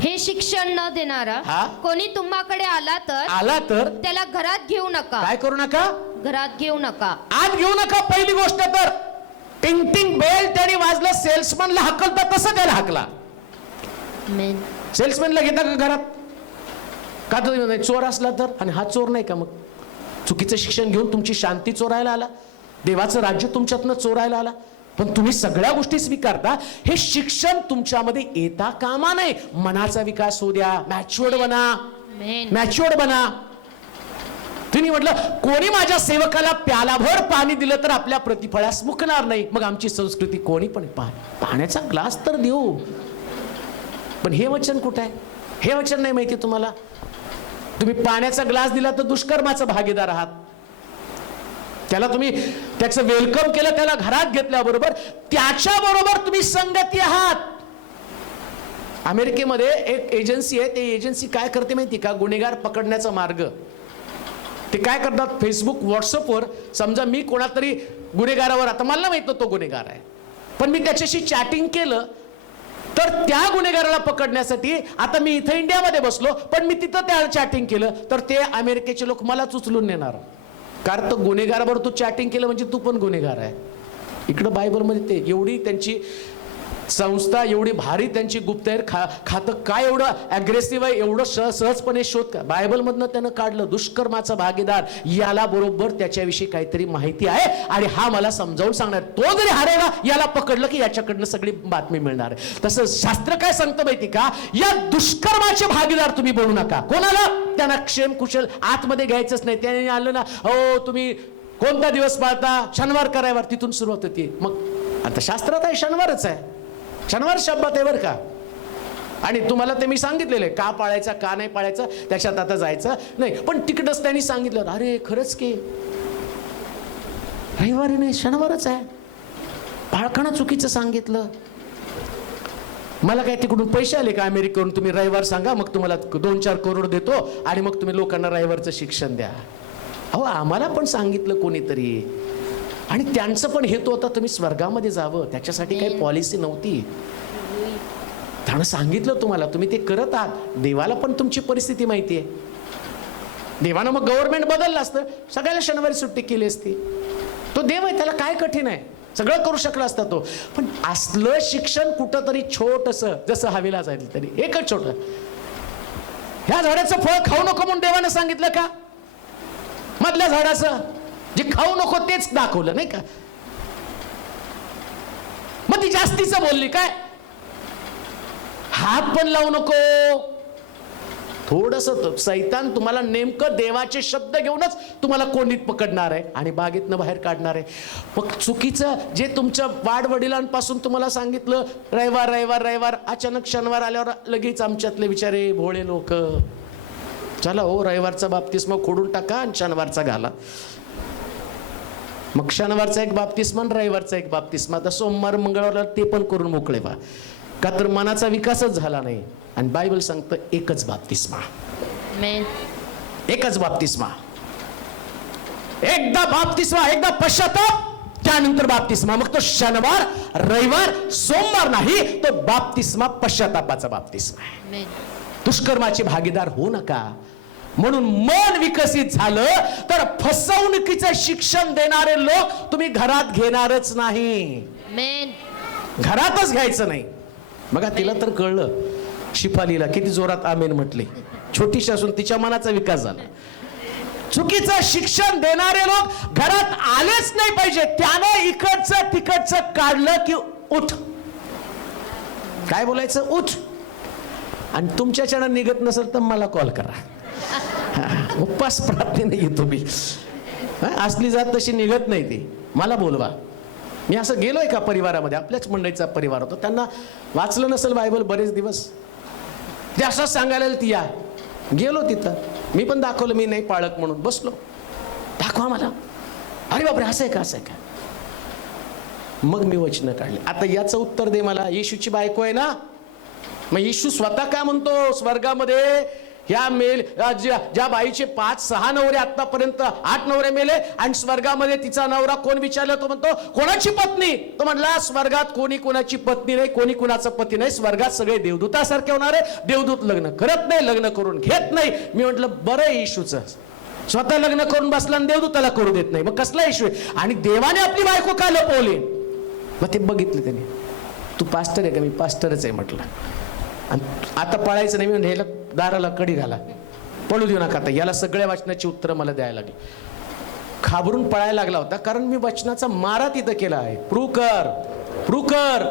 हे शिक्षण न देणारा कोणी तुम्हाकडे आला तर त्याला घरात घेऊ नका. काय करू नका? घरात घेऊ नका, आत घेऊ नका. पहिली गोष्ट तर टिंग टिंग बेल त्याने वाजलं, सेल्समनला हाकलता तसं त्याला हाकला. सेल्समॅनला घेता का घरात? का तर चोर असला तर, आणि हा चोर नाही का? मग चुकीचं शिक्षण घेऊन तुमची शांती चोरायला आला, देवाचं राज्य तुमच्यातनं चोरायला आला. पण तुम्ही सगळ्या गोष्टी स्वीकारता. हे शिक्षण तुमच्यामध्ये येता कामा नये. मनाचा विकास होऊ द्या. मॅच्युअर्ड बना, मॅच्युअर्ड बना. तुम्ही म्हटलं कोणी माझ्या सेवकाला प्यालाभर पाणी दिलं तर आपल्या प्रतिफळास मुकणार नाही. मग आमची संस्कृती कोणी पण पाण्याचा ग्लास तर देऊ. पण हे वचन कुठं आहे? हे वचन नाही माहिती तुम्हाला. तुम्ही पाण्याचा ग्लास दिला तर दुष्कर्माचा भागीदार आहात. त्याला तुम्ही त्याचं वेलकम केलं, त्याला घरात घेतल्याबरोबर त्याच्याबरोबर तुम्ही संगती आहात. अमेरिकेमध्ये एक एजन्सी आहे. ते एजन्सी काय करते माहिती का? गुन्हेगार पकडण्याचा मार्ग. ते काय करतात, फेसबुक, व्हॉट्सअपवर समजा मी कोणातरी गुन्हेगारावर, आता मला माहित तो गुन्हेगार आहे, पण मी त्याच्याशी चॅटिंग केलं, तर त्या गुन्हेगाराला पकडण्यासाठी आता मी इथं इंडियामध्ये बसलो, पण मी तिथं त्या चॅटिंग केलं, तर ते अमेरिकेचे लोक मलाच उचलून नेणार. कारण तो गुन्हेगाराबरोबर तू चॅटिंग केलं म्हणजे तू पण गुन्हेगार आहे. इकडं बायबलमध्ये ते एवढी त्यांची संस्था, एवढी भारी त्यांची गुप्तहेर खातं काय एवढं अग्रेसिव्ह आहे, एवढं सहजपणे शोध का बायबलमधनं त्यानं काढलं. दुष्कर्माचा भागीदार याला बरोबर त्याच्याविषयी काहीतरी माहिती आहे, आणि हा मला समजावून सांगणार. तो जरी हारेला, याला पकडलं की याच्याकडनं सगळी बातमी मिळणार आहे. तसं शास्त्र काय सांगतं माहिती का? या दुष्कर्माचे भागीदार तुम्ही बनू नका. कोणाला? त्यांना क्षेम कुशल आतमध्ये घ्यायचंच नाही. त्याने आलं ना, हो तुम्ही कोणता दिवस पाळता? शनिवार करायवर, तिथून सुरुवात होती. मग आता शास्त्रात आहे शनिवारच आहे, शनिवार शब्दात आहे बरं का. आणि तुम्हाला ते मी सांगितलेलं आहे का पाळायचा का नाही पाळायचा, त्याच्यात आता जायचं नाही. पण तिकडच त्यांनी सांगितलं, अरे खरंच की रविवारी नाही शनिवारच आहे. पाळखाना चुकीचं सांगितलं. मला काय तिकडून पैसे आले का अमेरिकेवरून? तुम्ही रविवार सांगा, मग तुम्हाला 2-4 करोड देतो, आणि मग तुम्ही लोकांना रविवारचं शिक्षण द्या. अहो आम्हाला पण सांगितलं कोणीतरी, आणि त्यांचं पण हेतू होता तुम्ही स्वर्गामध्ये जावं. त्याच्यासाठी काही पॉलिसी नव्हती. त्यानं सांगितलं तुम्हाला, तुम्ही ते करत आहात. देवाला पण तुमची परिस्थिती माहिती आहे. देवानं मग गव्हर्नमेंट बदललं असतं, सगळ्याला शनिवारी सुट्टी केली असती. तो देव आहे, त्याला काय कठीण आहे? सगळं करू शकला असता तो. पण असलं शिक्षण कुठंतरी छोटंसं, जसं हवेला जायचं तरी एकच छोटं, ह्या झाडाचं फळ खाऊ नको म्हणून देवानं सांगितलं का? मधल्या झाडाचं जे खाऊ नको तेच दाखवलं नाही का? मग ती जास्तीचं बोलली काय? हात पण लावू नको. थोडस सैतान तुम्हाला नेमकं देवाचे शब्द घेऊनच तुम्हाला कोंडीत पकडणार आहे आणि बागेतनं बाहेर काढणार आहे. मग चुकीचं जे तुमच्या वाडवडिलांपासून तुम्हाला सांगितलं, रविवार रविवार रविवार, अचानक शनिवार आल्यावर लगेच आमच्यातले बिचारे भोळे लोक, चला हो रविवारचा बाप्तिस्मा खोडून टाका आणि शनिवारचा घाला. मग शनिवारचा एक बाप्तिस्मा आणि रविवारचा एक बाप्तिस्मा, आता सोमवार मंगळवारला ते पण करून मोकळे व्हा. का तर मनाचा विकासच झाला नाही. आणि बायबल सांगतं एकच बाप्तिस्मा, एकच बाप्तिस्मा, एकदा बाप्तिस्मा, एकदा पश्चाताप, त्यानंतर बाप्तिस्मा. मग तो शनिवार रविवार सोमवार नाही, तो बाप्तिस्मा पश्चातापाचा बाप्तिस्मा. दुष्कर्माचे भागीदार होऊ नका. म्हणून मन विकसित झालं तर फसवणुकीचं शिक्षण देणारे लोक तुम्ही घरात घेणारच नाही. घरातच घ्यायचं नाही. बघा तिला तर कळलं, शिफालीला किती जोरात आमेन म्हटले. छोटीशी असून तिच्या मनाचा विकास झाला. चुकीचं शिक्षण देणारे लोक घरात आलेच नाही पाहिजे. त्यानं इकडचं तिकडचं काढलं की उठ, काय बोलायचं, उठ. आणि तुमच्याच्यानं निघत नसेल तर मला कॉल करा. उपवास प्रार्थनेने येतो मी. असली जात तशी निघत नाही ती, मला बोलवा. मी असं गेलोय का परिवारामध्ये, आपल्याच मंडळीचा परिवार होता, त्यांना वाचलं नसेल बायबल बरेच दिवस, ते असंच सांगायला ती या. गेलो तिथं, मी पण दाखवलं मी नाही पाळक म्हणून, बसलो, दाखवा मला. अरे बापरे असं आहे का, असं आहे का. मग मी वचनं काढले. आता याचं उत्तर दे मला. येशूची बायको आहे ना, मग येशू स्वतः काय म्हणतो स्वर्गामध्ये, या ज्या बाईचे 5-6 नवरे आतापर्यंत 8 नवरे मेले आणि स्वर्गामध्ये तिचा नवरा कोण विचारलं, तो म्हणतो कोणाची पत्नी. तो म्हणला स्वर्गात कोणी कोणाची पत्नी नाही, कोणी कोणाचा पती नाही. स्वर्गात सगळे देवदूतासारखे होणारे. देवदूत लग्न करत नाही, लग्न करून घेत नाही. मी म्हटलं बरं येशूचं, स्वतः लग्न करून बसला आणि देवदूताला करू देत नाही, मग कसला येशू आहे. आणि देवाने आपली बायको का लपवली. मग ते बघितलं त्याने. तू पास्टर आहे का, मी पास्टरच आहे म्हटलं. आणि आता पळायचं नाही, मी ह्याला दाराला कडी घाला, पळू देऊ नका. आता याला सगळ्या वचनाची उत्तरं मला द्यायला लागली. घाबरून पळायला लागला होता, कारण मी वचनाचा मारा तिथं केला आहे. प्रू कर,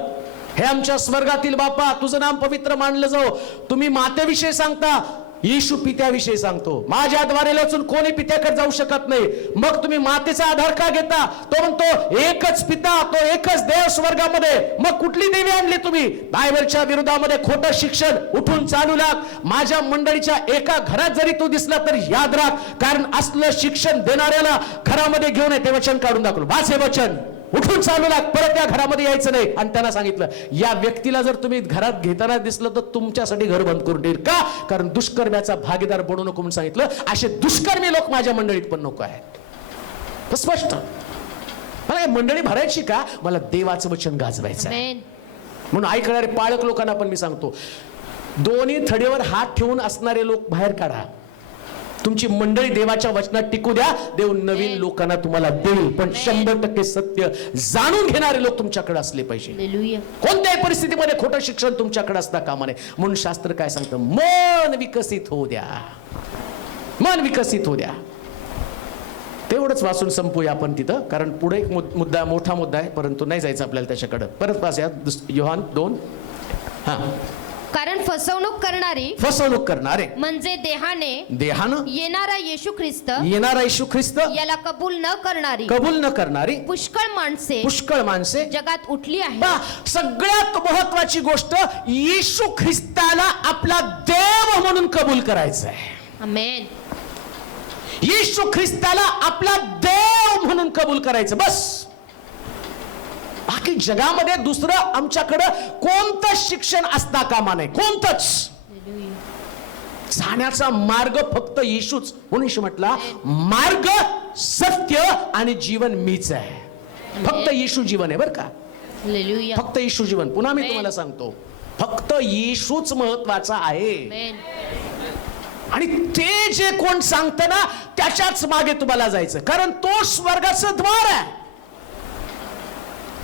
हे आमच्या स्वर्गातील बापा, तुझं नाम पवित्र मानलं जाओ. तुम्ही मातेविषयी सांगता, येशू पित्याविषयी सांगतो. माझ्याद्वारे लचून कोणी पित्याकडे जाऊ शकत नाही. मग तुम्ही मातेचा आधार का घेता. तो म्हणतो एकच पिता, तो एकच देव स्वर्गामध्ये. मग कुठली देवी आणली तुम्ही. बायबलच्या विरोधामध्ये खोटं शिक्षण उठून चालू लाग. माझ्या मंडळीच्या एका घरात जरी तू दिसला तर याद राख, कारण असलं शिक्षण देणाऱ्याला घरामध्ये घेऊन ये. ते वचन काढून दाखवलं, वाच हे वचन, उठून चालू लाग, परत त्या घरामध्ये यायचं नाही. आणि त्यांना सांगितलं या व्यक्तीला जर तुम्ही घरात घेताना दिसलं तर तुमच्यासाठी घर बंद करून ठेईल. का, कारण दुष्कर्म्याचा भागीदार बनू नको म्हणून सांगितलं. असे दुष्कर्मी लोक माझ्या मंडळीत पण नको आहेत. स्पष्ट. मला हे मंडळी भरायची का, मला देवाचं वचन गाजवायचं आहे. म्हणून ऐकणारे पाळक लोकांना पण मी सांगतो, दोन्ही थडीवर हात ठेवून असणारे लोक बाहेर काढा. तुमची मंडळी देवाच्या वचनात टिकू द्या. देव नवीन लोकांना तुम्हाला देईल, पण 100% सत्य जाणून घेणारे लोक तुमच्याकडे असले पाहिजे. कोणत्याही परिस्थितीमध्ये खोटं शिक्षण तुमच्याकडे असता कामा नये. म्हणून शास्त्र काय सांगतं, मन विकसित होऊ द्या, मन विकसित होऊ द्या. तेवढंच वाचून संपूया आपण तिथं, कारण पुढे एक मुद्दा, मोठा मुद्दा आहे, परंतु नाही जायचं आपल्याला त्याच्याकडे. परत वाचूया योहान 2. कारण फसवणूक करणारे म्हणजे देहानं येणारा येशू ख्रिस्त याला कबूल न करणारी पुष्कळ माणसे जगात उठली आहे. सगळ्यात महत्वाची गोष्ट, येशू ख्रिस्ताला आपला देव म्हणून कबूल करायचं आहे. आमेन. येशू ख्रिस्ताला आपला देव म्हणून कबूल करायचं, बस. बाकी जगामध्ये दुसरं आमच्याकडं कोणतं शिक्षण असता कामा नये, कोणतंच. जाण्याचा मार्ग फक्त येशूच. म्हणून येशू म्हटला मार्ग, सत्य आणि जीवन मीच आहे. फक्त येशू जीवन आहे बरं का, फक्त येशू जीवन. पुन्हा मी तुम्हाला सांगतो, फक्त येशूच महत्वाचा आहे. आणि ते जे कोण सांगतं ना त्याच्याच मागे तुम्हाला जायचं, कारण तो स्वर्गाचं द्वार आहे.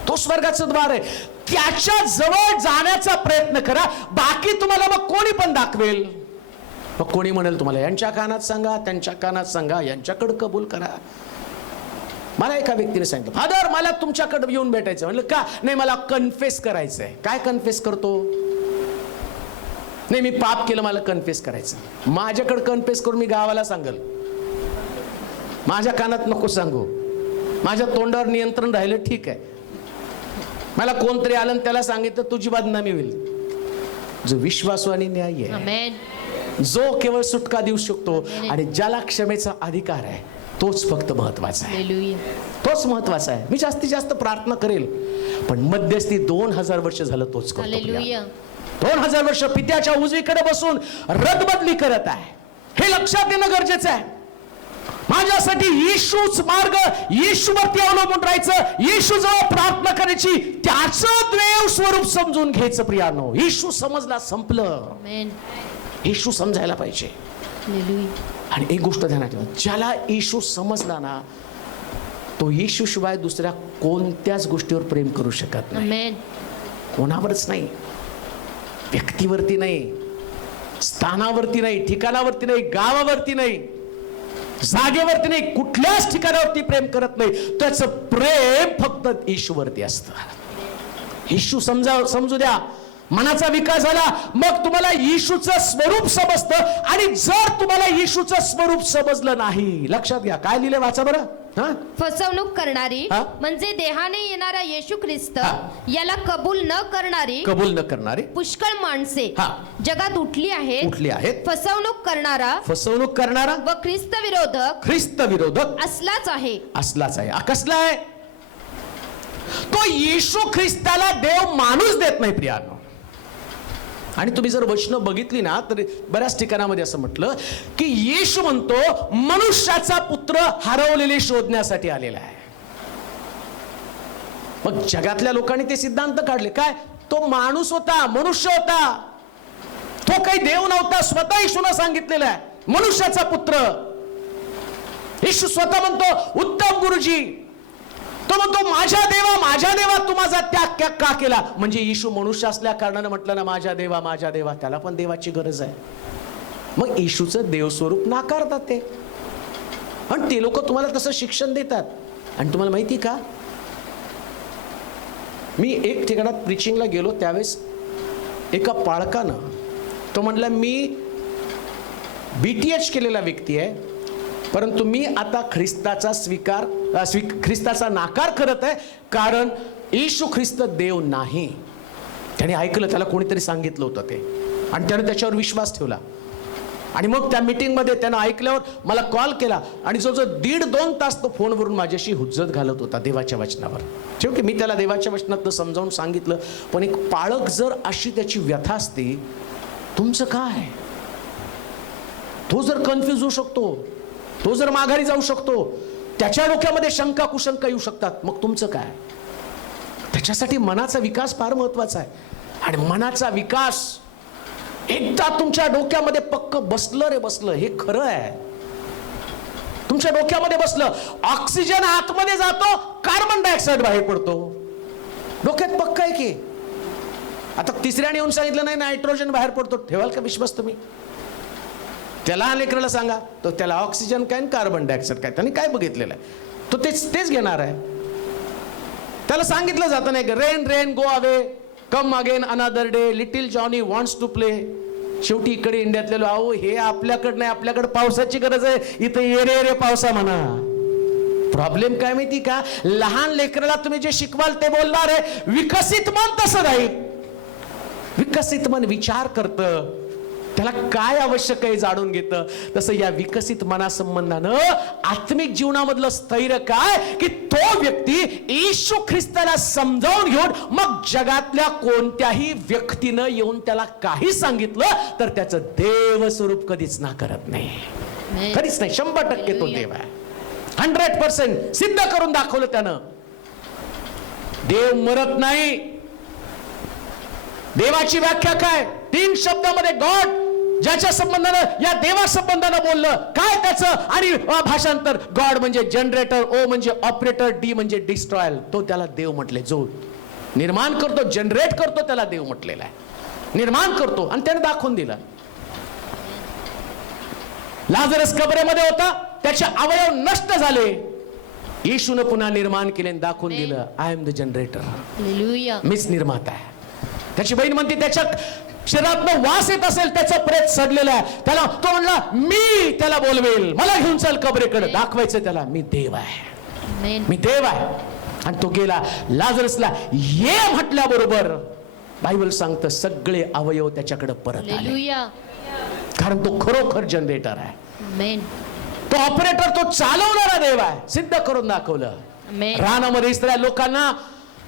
तो स्वर्गाचं द्वार आहे. त्याच्या जवळ जाण्याचा प्रयत्न करा. बाकी तुम्हाला मग कोणी पण दाखवेल. मग कोणी म्हणेल तुम्हाला यांच्या कानात सांगा, त्यांच्या कानात सांगा, यांच्याकडे कबूल करा. मला एका व्यक्तीने सांगितलं, फादर मला तुमच्याकडे येऊन भेटायचं. म्हणलं का? नाही मला कन्फेस करायचं आहे. काय कन्फेस करतो? नाही मी पाप केलं, मला कन्फेस करायचं. माझ्याकडे कन्फेस करून मी गावाला सांगल, माझ्या कानात नको सांगू. माझ्या तोंडावर नियंत्रण राहिलं ठीक आहे. मला कोणतरी आलं आणि त्याला सांगितलं तुझी बदनामी होईल. जो विश्वासू आणि न्यायी आहे, आमेन. जो केवळ सुटका देऊ शकतो आणि ज्याला क्षमेचा अधिकार आहे, तोच फक्त महत्वाचा आहे. हालेलुया. तोच महत्वाचा आहे. मी जास्तीत जास्त प्रार्थना करेल, पण मध्यस्थी 2000 वर्ष झालं तोच करतो. हालेलुया. 2000 वर्ष पित्याच्या उजवीकडे बसून रदबदली करत आहे. हे लक्षात येणं गरजेचं आहे. माझ्यासाठी येशूच मार्ग, येशूवरती अवलंबून राहायचं, येशूजवळ प्रार्थना करायची, त्याचं देव स्वरूप समजून घ्यायचं. प्रियानो, येशू समजला, संपलं. आमेन. येशू समजायला पाहिजे. हालेलुया. आणि एक गोष्ट ध्यानात ठेवा, ज्याला येशू समजला ना, तो येशू शिवाय दुसऱ्या कोणत्याच गोष्टीवर प्रेम करू शकत नाही. आमेन. कोणावरच नाही, व्यक्तीवरती नाही, स्थानावरती नाही, ठिकाणावरती नाही, गावावरती नाही, जागेवरती नाही, कुठल्याच ठिकाणावरती प्रेम करत नाही. त्याचं प्रेम फक्त येशूवरती असतं. येशू समजू द्या. मनाचा विकास झाला, मग तुम्हाला येशूचं स्वरूप समजतं. आणि जर तुम्हाला येशूचं स्वरूप समजलं नाही, लक्षात घ्या काय लिहिले, वाचा बरं. फसवणूक करणारी हा? म्हणजे देहाने येणारा येशू ख्रिस्त हा. याला कबूल न करणारी पुष्कळ माणसे हा. जगात उठली आहेत. फसवणूक करणारा व ख्रिस्त विरोधक असलाच आहे. कसला आहे तो? येशू ख्रिस्ताला देव माणूस देत नाही प्रियानो. आणि तुम्ही जर वचन बघितली ना, तर बऱ्याच ठिकाणामध्ये असं म्हटलं की येशू म्हणतो मनुष्याचा पुत्र हरवलेले शोधण्यासाठी आलेला आहे. मग जगातल्या लोकांनी ते सिद्धांत काढले. काय? तो माणूस होता, मनुष्य होता, तो काही देव नव्हता. स्वतः येशूने सांगितलेलं आहे मनुष्याचा पुत्र. येशू स्वतः म्हणतो उत्तम गुरुजी, तो म्हणतो माझ्या देवा तू माझा त्याग का केला. म्हणजे येशू मनुष्य असल्या कारणाने म्हटलं ना, माझ्या देवा, त्याला पण देवाची गरज आहे. मग येशूचं देवस्वरूप नाकारतात ते, आणि ते लोक तुम्हाला तसं शिक्षण देतात. आणि तुम्हाला माहिती का, मी एक ठिकाणात प्रीचिंगला गेलो, त्यावेळेस एका पाळकानं, तो म्हटला मी BTH केलेला व्यक्ती आहे, परंतु मी आता ख्रिस्ताचा नाकार करत आहे, कारण येशू ख्रिस्त देव नाही. त्याने ऐकलं, त्याला कोणीतरी सांगितलं होतं ते, आणि त्याने त्याच्यावर विश्वास ठेवला. आणि मग त्या मीटिंगमध्ये त्यानं ऐकल्यावर मला कॉल केला, आणि जो 1.5-2 तास तो फोनवरून माझ्याशी हुज्जत घालत होता देवाच्या वचनावर. शेवटी मी त्याला देवाच्या वचनात समजावून सांगितलं, पण एक पाळक जर अशी त्याची व्यथा असते, तुमचं काय? तो जर कन्फ्यूज होऊ शकतो, तो जर माघारी जाऊ शकतो, त्याच्या डोक्यामध्ये शंका कुशंका येऊ शकतात, मग तुमचं काय? त्याच्यासाठी मनाचा विकास फार महत्वाचा आहे. आणि मनाचा विकास एकदा तुमच्या डोक्यामध्ये पक्क बसलं, हे खरं आहे, तुमच्या डोक्यामध्ये बसलं, ऑक्सिजन आतमध्ये जातो, कार्बन डायऑक्साईड बाहेर पडतो. डोक्यात पक्क आहे की. आता तिसऱ्याने येऊन सांगितलं नाही नायट्रोजन बाहेर पडतो, ठेवाल का विश्वास तुम्ही? त्याला लेकराला सांगा, तो त्याला ऑक्सिजन काय कार्बन डायऑक्साईड काय, त्याने काय बघितलेलं आहे, तो तेच घेणार आहे. त्याला सांगितलं जातं नाही, rain go away, come again another day, little Johnny wants to play. शेवटी इकडे इंडियातले अहो हे आपल्याकडे नाही, आपल्याकडे पावसाची गरज आहे, इथे येरे पावसा म्हणा. प्रॉब्लेम काय माहिती का, लहान लेकराला तुम्ही जे शिकवाल ते बोलणार आहे. विकसित मन तसं नाही. विकसित मन विचार करतं, त्याला काय आवश्यक आहे जाणून घेतं. तसं या विकसित मनासंबंधानं आत्मिक जीवनामधलं स्थैर्य काय, की तो व्यक्ती येशू ख्रिस्ताला समजावून घेऊन मग जगातल्या कोणत्याही व्यक्तीनं येऊन त्याला काही सांगितलं तर त्याचं देव स्वरूप कधीच नाकारत नाही, कधीच नाही. 100% तो देव आहे. 100% सिद्ध करून दाखवलं त्यानं. देव मरत नाही. देवाची व्याख्या काय? 3 शब्दामध्ये गॉड. ज्याच्या संबंधानं या देवा संबंधानं बोललं काय त्याचं, आणि भाषांतर गॉड म्हणजे जनरेटर, ओ म्हणजे ऑपरेटर, डी म्हणजे डिस्ट्रॉयल. तो त्याला देव म्हटले. जो निर्माण करतो, जनरेट करतो, त्याला देव म्हटलेला आहे. निर्माण करतो, आणि त्याने दाखवून दिलं. लाजरस कबरेमध्ये होता, त्याचे अवयव नष्ट झाले, येशूने पुन्हा निर्माण केले आणि दाखवून दिलं, I am the generator, hallelujah. मीच निर्माता आहे. त्याची बहीण म्हणते त्याच्या शरीरातनं वास येत असेल, त्याचं प्रेत सडलेलं आहे, त्याला तो म्हणला मी त्याला बोलवेल, मला घेऊन चल कबरेकडे, दाखवायचं त्याला मी देव आहे, आमेन. मी देव आहे. आणि तो गेला. लाजरसला ये म्हटल्याबरोबर बायबल सांगतं सगळे अवयव त्याच्याकडे परत आले, हालेलुया. कारण तो खरोखर जनरेटर आहे, आमेन. तो ऑपरेटर, तो चालवणारा देव आहे, सिद्ध करून दाखवलं. आमेन. रानामध्ये इस्रायल लोकांना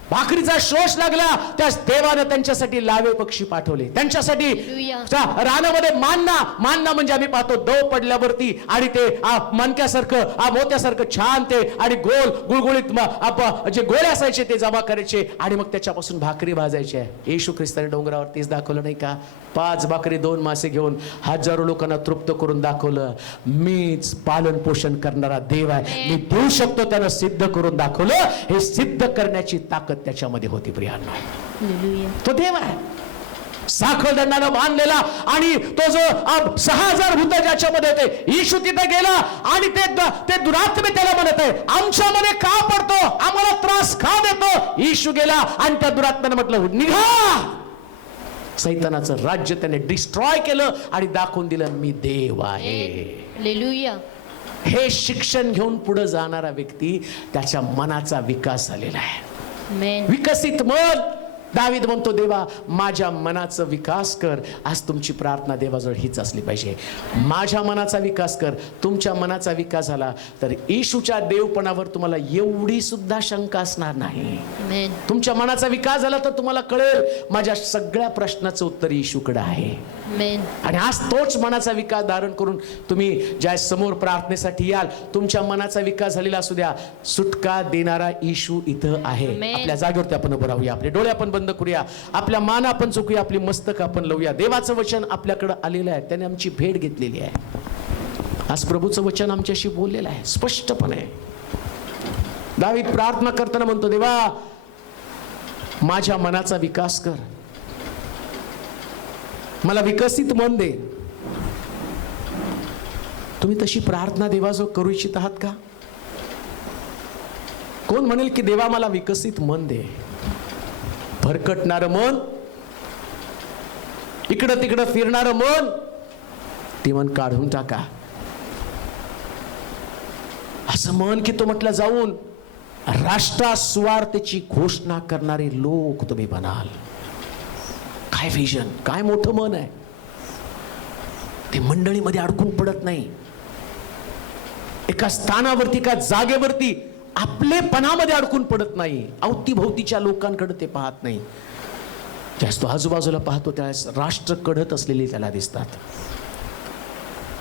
भाकरीचा शोष लागला, त्या देवाने त्यांच्यासाठी लावे पक्षी पाठवले, त्यांच्यासाठी हालेलुया. त्या रानामध्ये मानना म्हणजे आम्ही पाहतो दव पडल्यावरती आणि ते मणक्यासारखं मोत्यासारखं छान ते आणि गोल गुळगुळीत जे गोळे असायचे ते जमा करायचे आणि मग त्याच्यापासून भाकरी भाजायचे. येशू ख्रिस्ताने डोंगरावर तेच दाखवलं नाही का? 5 भाकरी 2 मासे घेऊन हजारो लोकांना तृप्त करून दाखवलं, मीच पालन पोषण करणारा देव आहे, मी देऊ शकतो, त्यानं सिद्ध करून दाखवलं. हे सिद्ध करण्याची ताकद त्याच्यामध्ये होती प्रियांनो, हालेलुया. तो देव आहे. साखळदंडानं बांधलेला आणि तो जो 6000 भूत ज्याच्यामध्ये होते, येशू तिथे गेला आणि ते दुरात्मे त्याला म्हणत आहे, आमच्यामध्ये का पडतो, आम्हाला त्रास का देतो? येशू गेला आणि त्या दुरात्म्यानं म्हटलं निघा. सैतानाचं राज्य त्याने डिस्ट्रॉय केलं आणि दाखवून दिलं मी देव आहे. हालेलुया. हे शिक्षण घेऊन पुढे जाणारा व्यक्ती, त्याच्या मनाचा विकास झालेला आहे. आमेन. विकसित मन. दावीद म्हणतो देवा माझ्या मनाचा विकास कर. आज तुमची प्रार्थना देवाजवळ हीच असली पाहिजे, माझ्या मनाचा विकास कर. तुमच्या मनाचा विकास झाला तर येशूच्या देवपणावर तुम्हाला एवढी सुद्धा शंका असणार नाही. आमेन. तुमच्या मनाचा विकास झाला तर तुम्हाला कळेल माझ्या सगळ्या प्रश्नाचं उत्तर येशूकडे आहे. आमेन. आणि आज तोच मनाचा विकास धारण करून तुम्ही ज्या समोर प्रार्थनेसाठी याल, तुमच्या मनाचा विकास झालेला असू द्या, सुटका देणारा येशू इथं आहे. आमेन. आपल्या जागेवरती आपण उभं राहूया, आपले डोळे आपण बंद करूया, आपल्या मान आपण चुकूया, आपली मस्तक आपण लावूया. देवाचं वचन आपल्याकडे आलेलं आहे, त्याने आमची भेट घेतलेली आहे. आज प्रभूचं वचन आमच्याशी बोललेलं आहे स्पष्टपणे. दावीद प्रार्थना करताना म्हणतो देवा माझ्या मनाचा विकास कर, मला विकसित मन दे. तुम्ही तशी प्रार्थना देवाजवळ करू इच्छित आहात का? कोण म्हणेल की देवा मला विकसित मन दे? भरकटणारं मन, इकडं तिकडं फिरणारं मन, ते मन काढून टाका. असं मन की तो म्हटलं जाऊन राष्ट्रात सुवार्तेची घोषणा करणारे लोक तुम्ही बनाल. काय विजन, काय मोठं मन आहे. ते मंडळीमध्ये अडकून पडत नाही, एका स्थानावरती का जागेवरती आपलेपणामध्ये अडकून पडत नाही, अवतीभोवतीच्या लोकांकडे ते पाहत नाही. जास्त आजूबाजूला पाहतो त्यावेळेस राष्ट्र कढत असलेले त्याला दिसतात,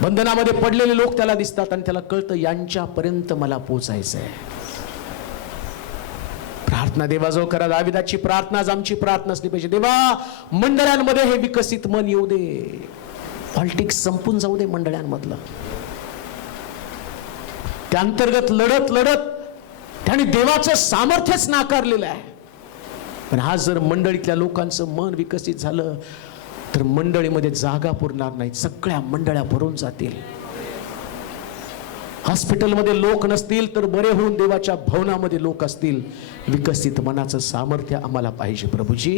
बंधनामध्ये पडलेले लोक त्याला दिसतात आणि त्याला कळतं यांच्यापर्यंत मला पोचायचं आहे. प्रार्थना देवाजवळ करा. दाविदाची प्रार्थना आज आमची प्रार्थना असली पाहिजे. देवा मंडळांमध्ये हे विकसित मन येऊ दे. पॉलिटिक्स संपून जाऊ दे मंडळांमधलं. त्या अंतर्गत लढत त्याने देवाचं सामर्थ्यच नाकारलेलं आहे. पण आज जर मंडळीतल्या लोकांचं मन विकसित झालं तर मंडळीमध्ये जागा पुरणार नाहीत, सगळ्या मंडळ्या भरून जातील. हॉस्पिटलमध्ये लोक नसतील तर बरे होऊन देवाच्या भवनामध्ये लोक असतील. विकसित मनाचं सामर्थ्य आम्हाला पाहिजे प्रभूजी.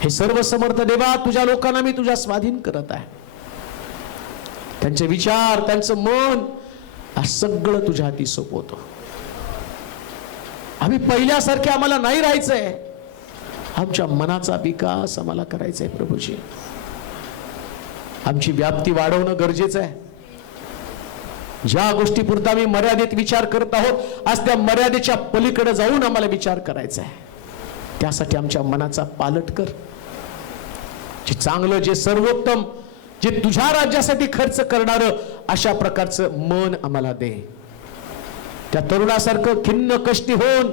हे सर्व समर्थ देवा तुझ्या लोकांना मी तुझ्या स्वाधीन करत आहे. त्यांचे विचार, त्यांचं मन सगळं तुझ्या हाती सोपवतो. आम्ही पहिल्यासारखे आम्हाला नाही राहायचंय, आमच्या मनाचा विकास आम्हाला करायचा आहे प्रभूजी. आमची व्याप्ती वाढवणं गरजेचं आहे. ज्या गोष्टीपुरता आम्ही मर्यादित विचार करत आहोत, आज त्या मर्यादेच्या पलीकडे जाऊन आम्हाला विचार करायचा आहे. त्यासाठी आमच्या मनाचा पालट कर. जे चांगलं, जे सर्वोत्तम, जे तुझ्या राज्यासाठी खर्च करणारं अशा प्रकारचं मन आम्हाला दे. त्या तरुणासारखं खिन्न कष्टी होऊन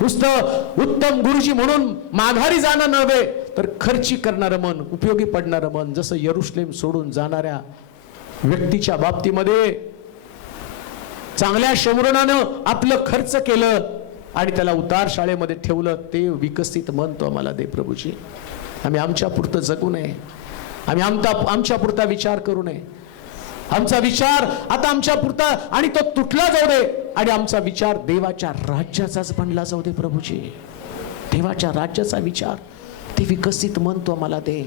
नुसतं उत्तम गुरुजी म्हणून माघारी जाणं नव्हे, तर खर्ची करणारं मन, उपयोगी पडणारं मन, जसं यरुशलेम सोडून जाणाऱ्या व्यक्तीच्या बाबतीमध्ये चांगल्या शमरणानं आपलं खर्च केलं आणि त्याला उतार शाळेमध्ये ठेवलं, ते विकसित मन तो आम्हाला दे प्रभूजी. आम्ही आमच्या पुरतं जगू नये, आम्ही आमच्या पुरता विचार करू नये. आमचा विचार आता आमच्या पुरता आणि तो तुटला जाऊ दे, आणि आमचा विचार देवाच्या राज्याचाच बनला जाऊ दे. प्रभूजी, देवाच्या राज्याचा विचार, ते विकसित मन तो आम्हाला दे.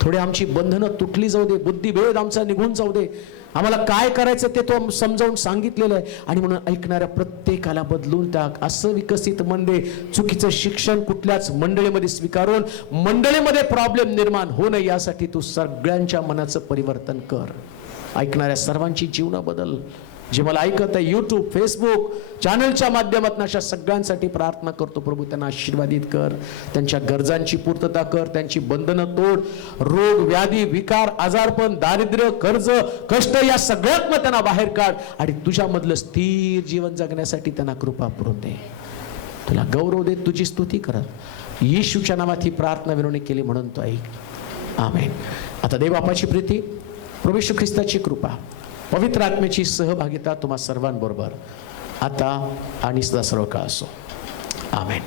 थोडे आमची बंधनं तुटली जाऊ दे, बुद्धिभेद आमचा निघून जाऊ दे. आम्हाला काय करायचं ते तो समजावून सांगितलेलं आहे, आणि म्हणून ऐकणाऱ्या प्रत्येकाला बदलून टाक. असं विकसित मन दे. चुकीचं शिक्षण कुठल्याच मंडळीमध्ये स्वीकारून मंडळीमध्ये प्रॉब्लेम निर्माण होऊ नये यासाठी तू सगळ्यांच्या मनाचं परिवर्तन कर. ऐकणाऱ्या सर्वांची जीवनं बदल. जे मला ऐकत आहे यूट्यूब, फेसबुक चॅनलच्या माध्यमातून, अशा सगळ्यांसाठी प्रार्थना करतो. प्रभू त्यांना आशीर्वादित कर, त्यांच्या गरजांची पूर्तता कर, त्यांची बंधनं तोड. रोग, व्याधी, विकार, आजारपण, दारिद्र्य, कर्ज, कष्ट या सगळ्यातनं त्यांना बाहेर काढ, आणि तुझ्यामधलं स्थिर जीवन जगण्यासाठी त्यांना कृपा पुरवून दे. तुला गौरव देत तुझी स्तुती करत येशूच्या नावात ही प्रार्थना विनवणी केली म्हणून तो ऐक. आमेन. आता देवबापाची प्रीती, प्रभू येशू ख्रिस्ताची कृपा, पवित्र आत्म्याची सहभागिता तुम्हा सर्वांबरोबर आता आणि सदा सर्व काळ असो. आमेन.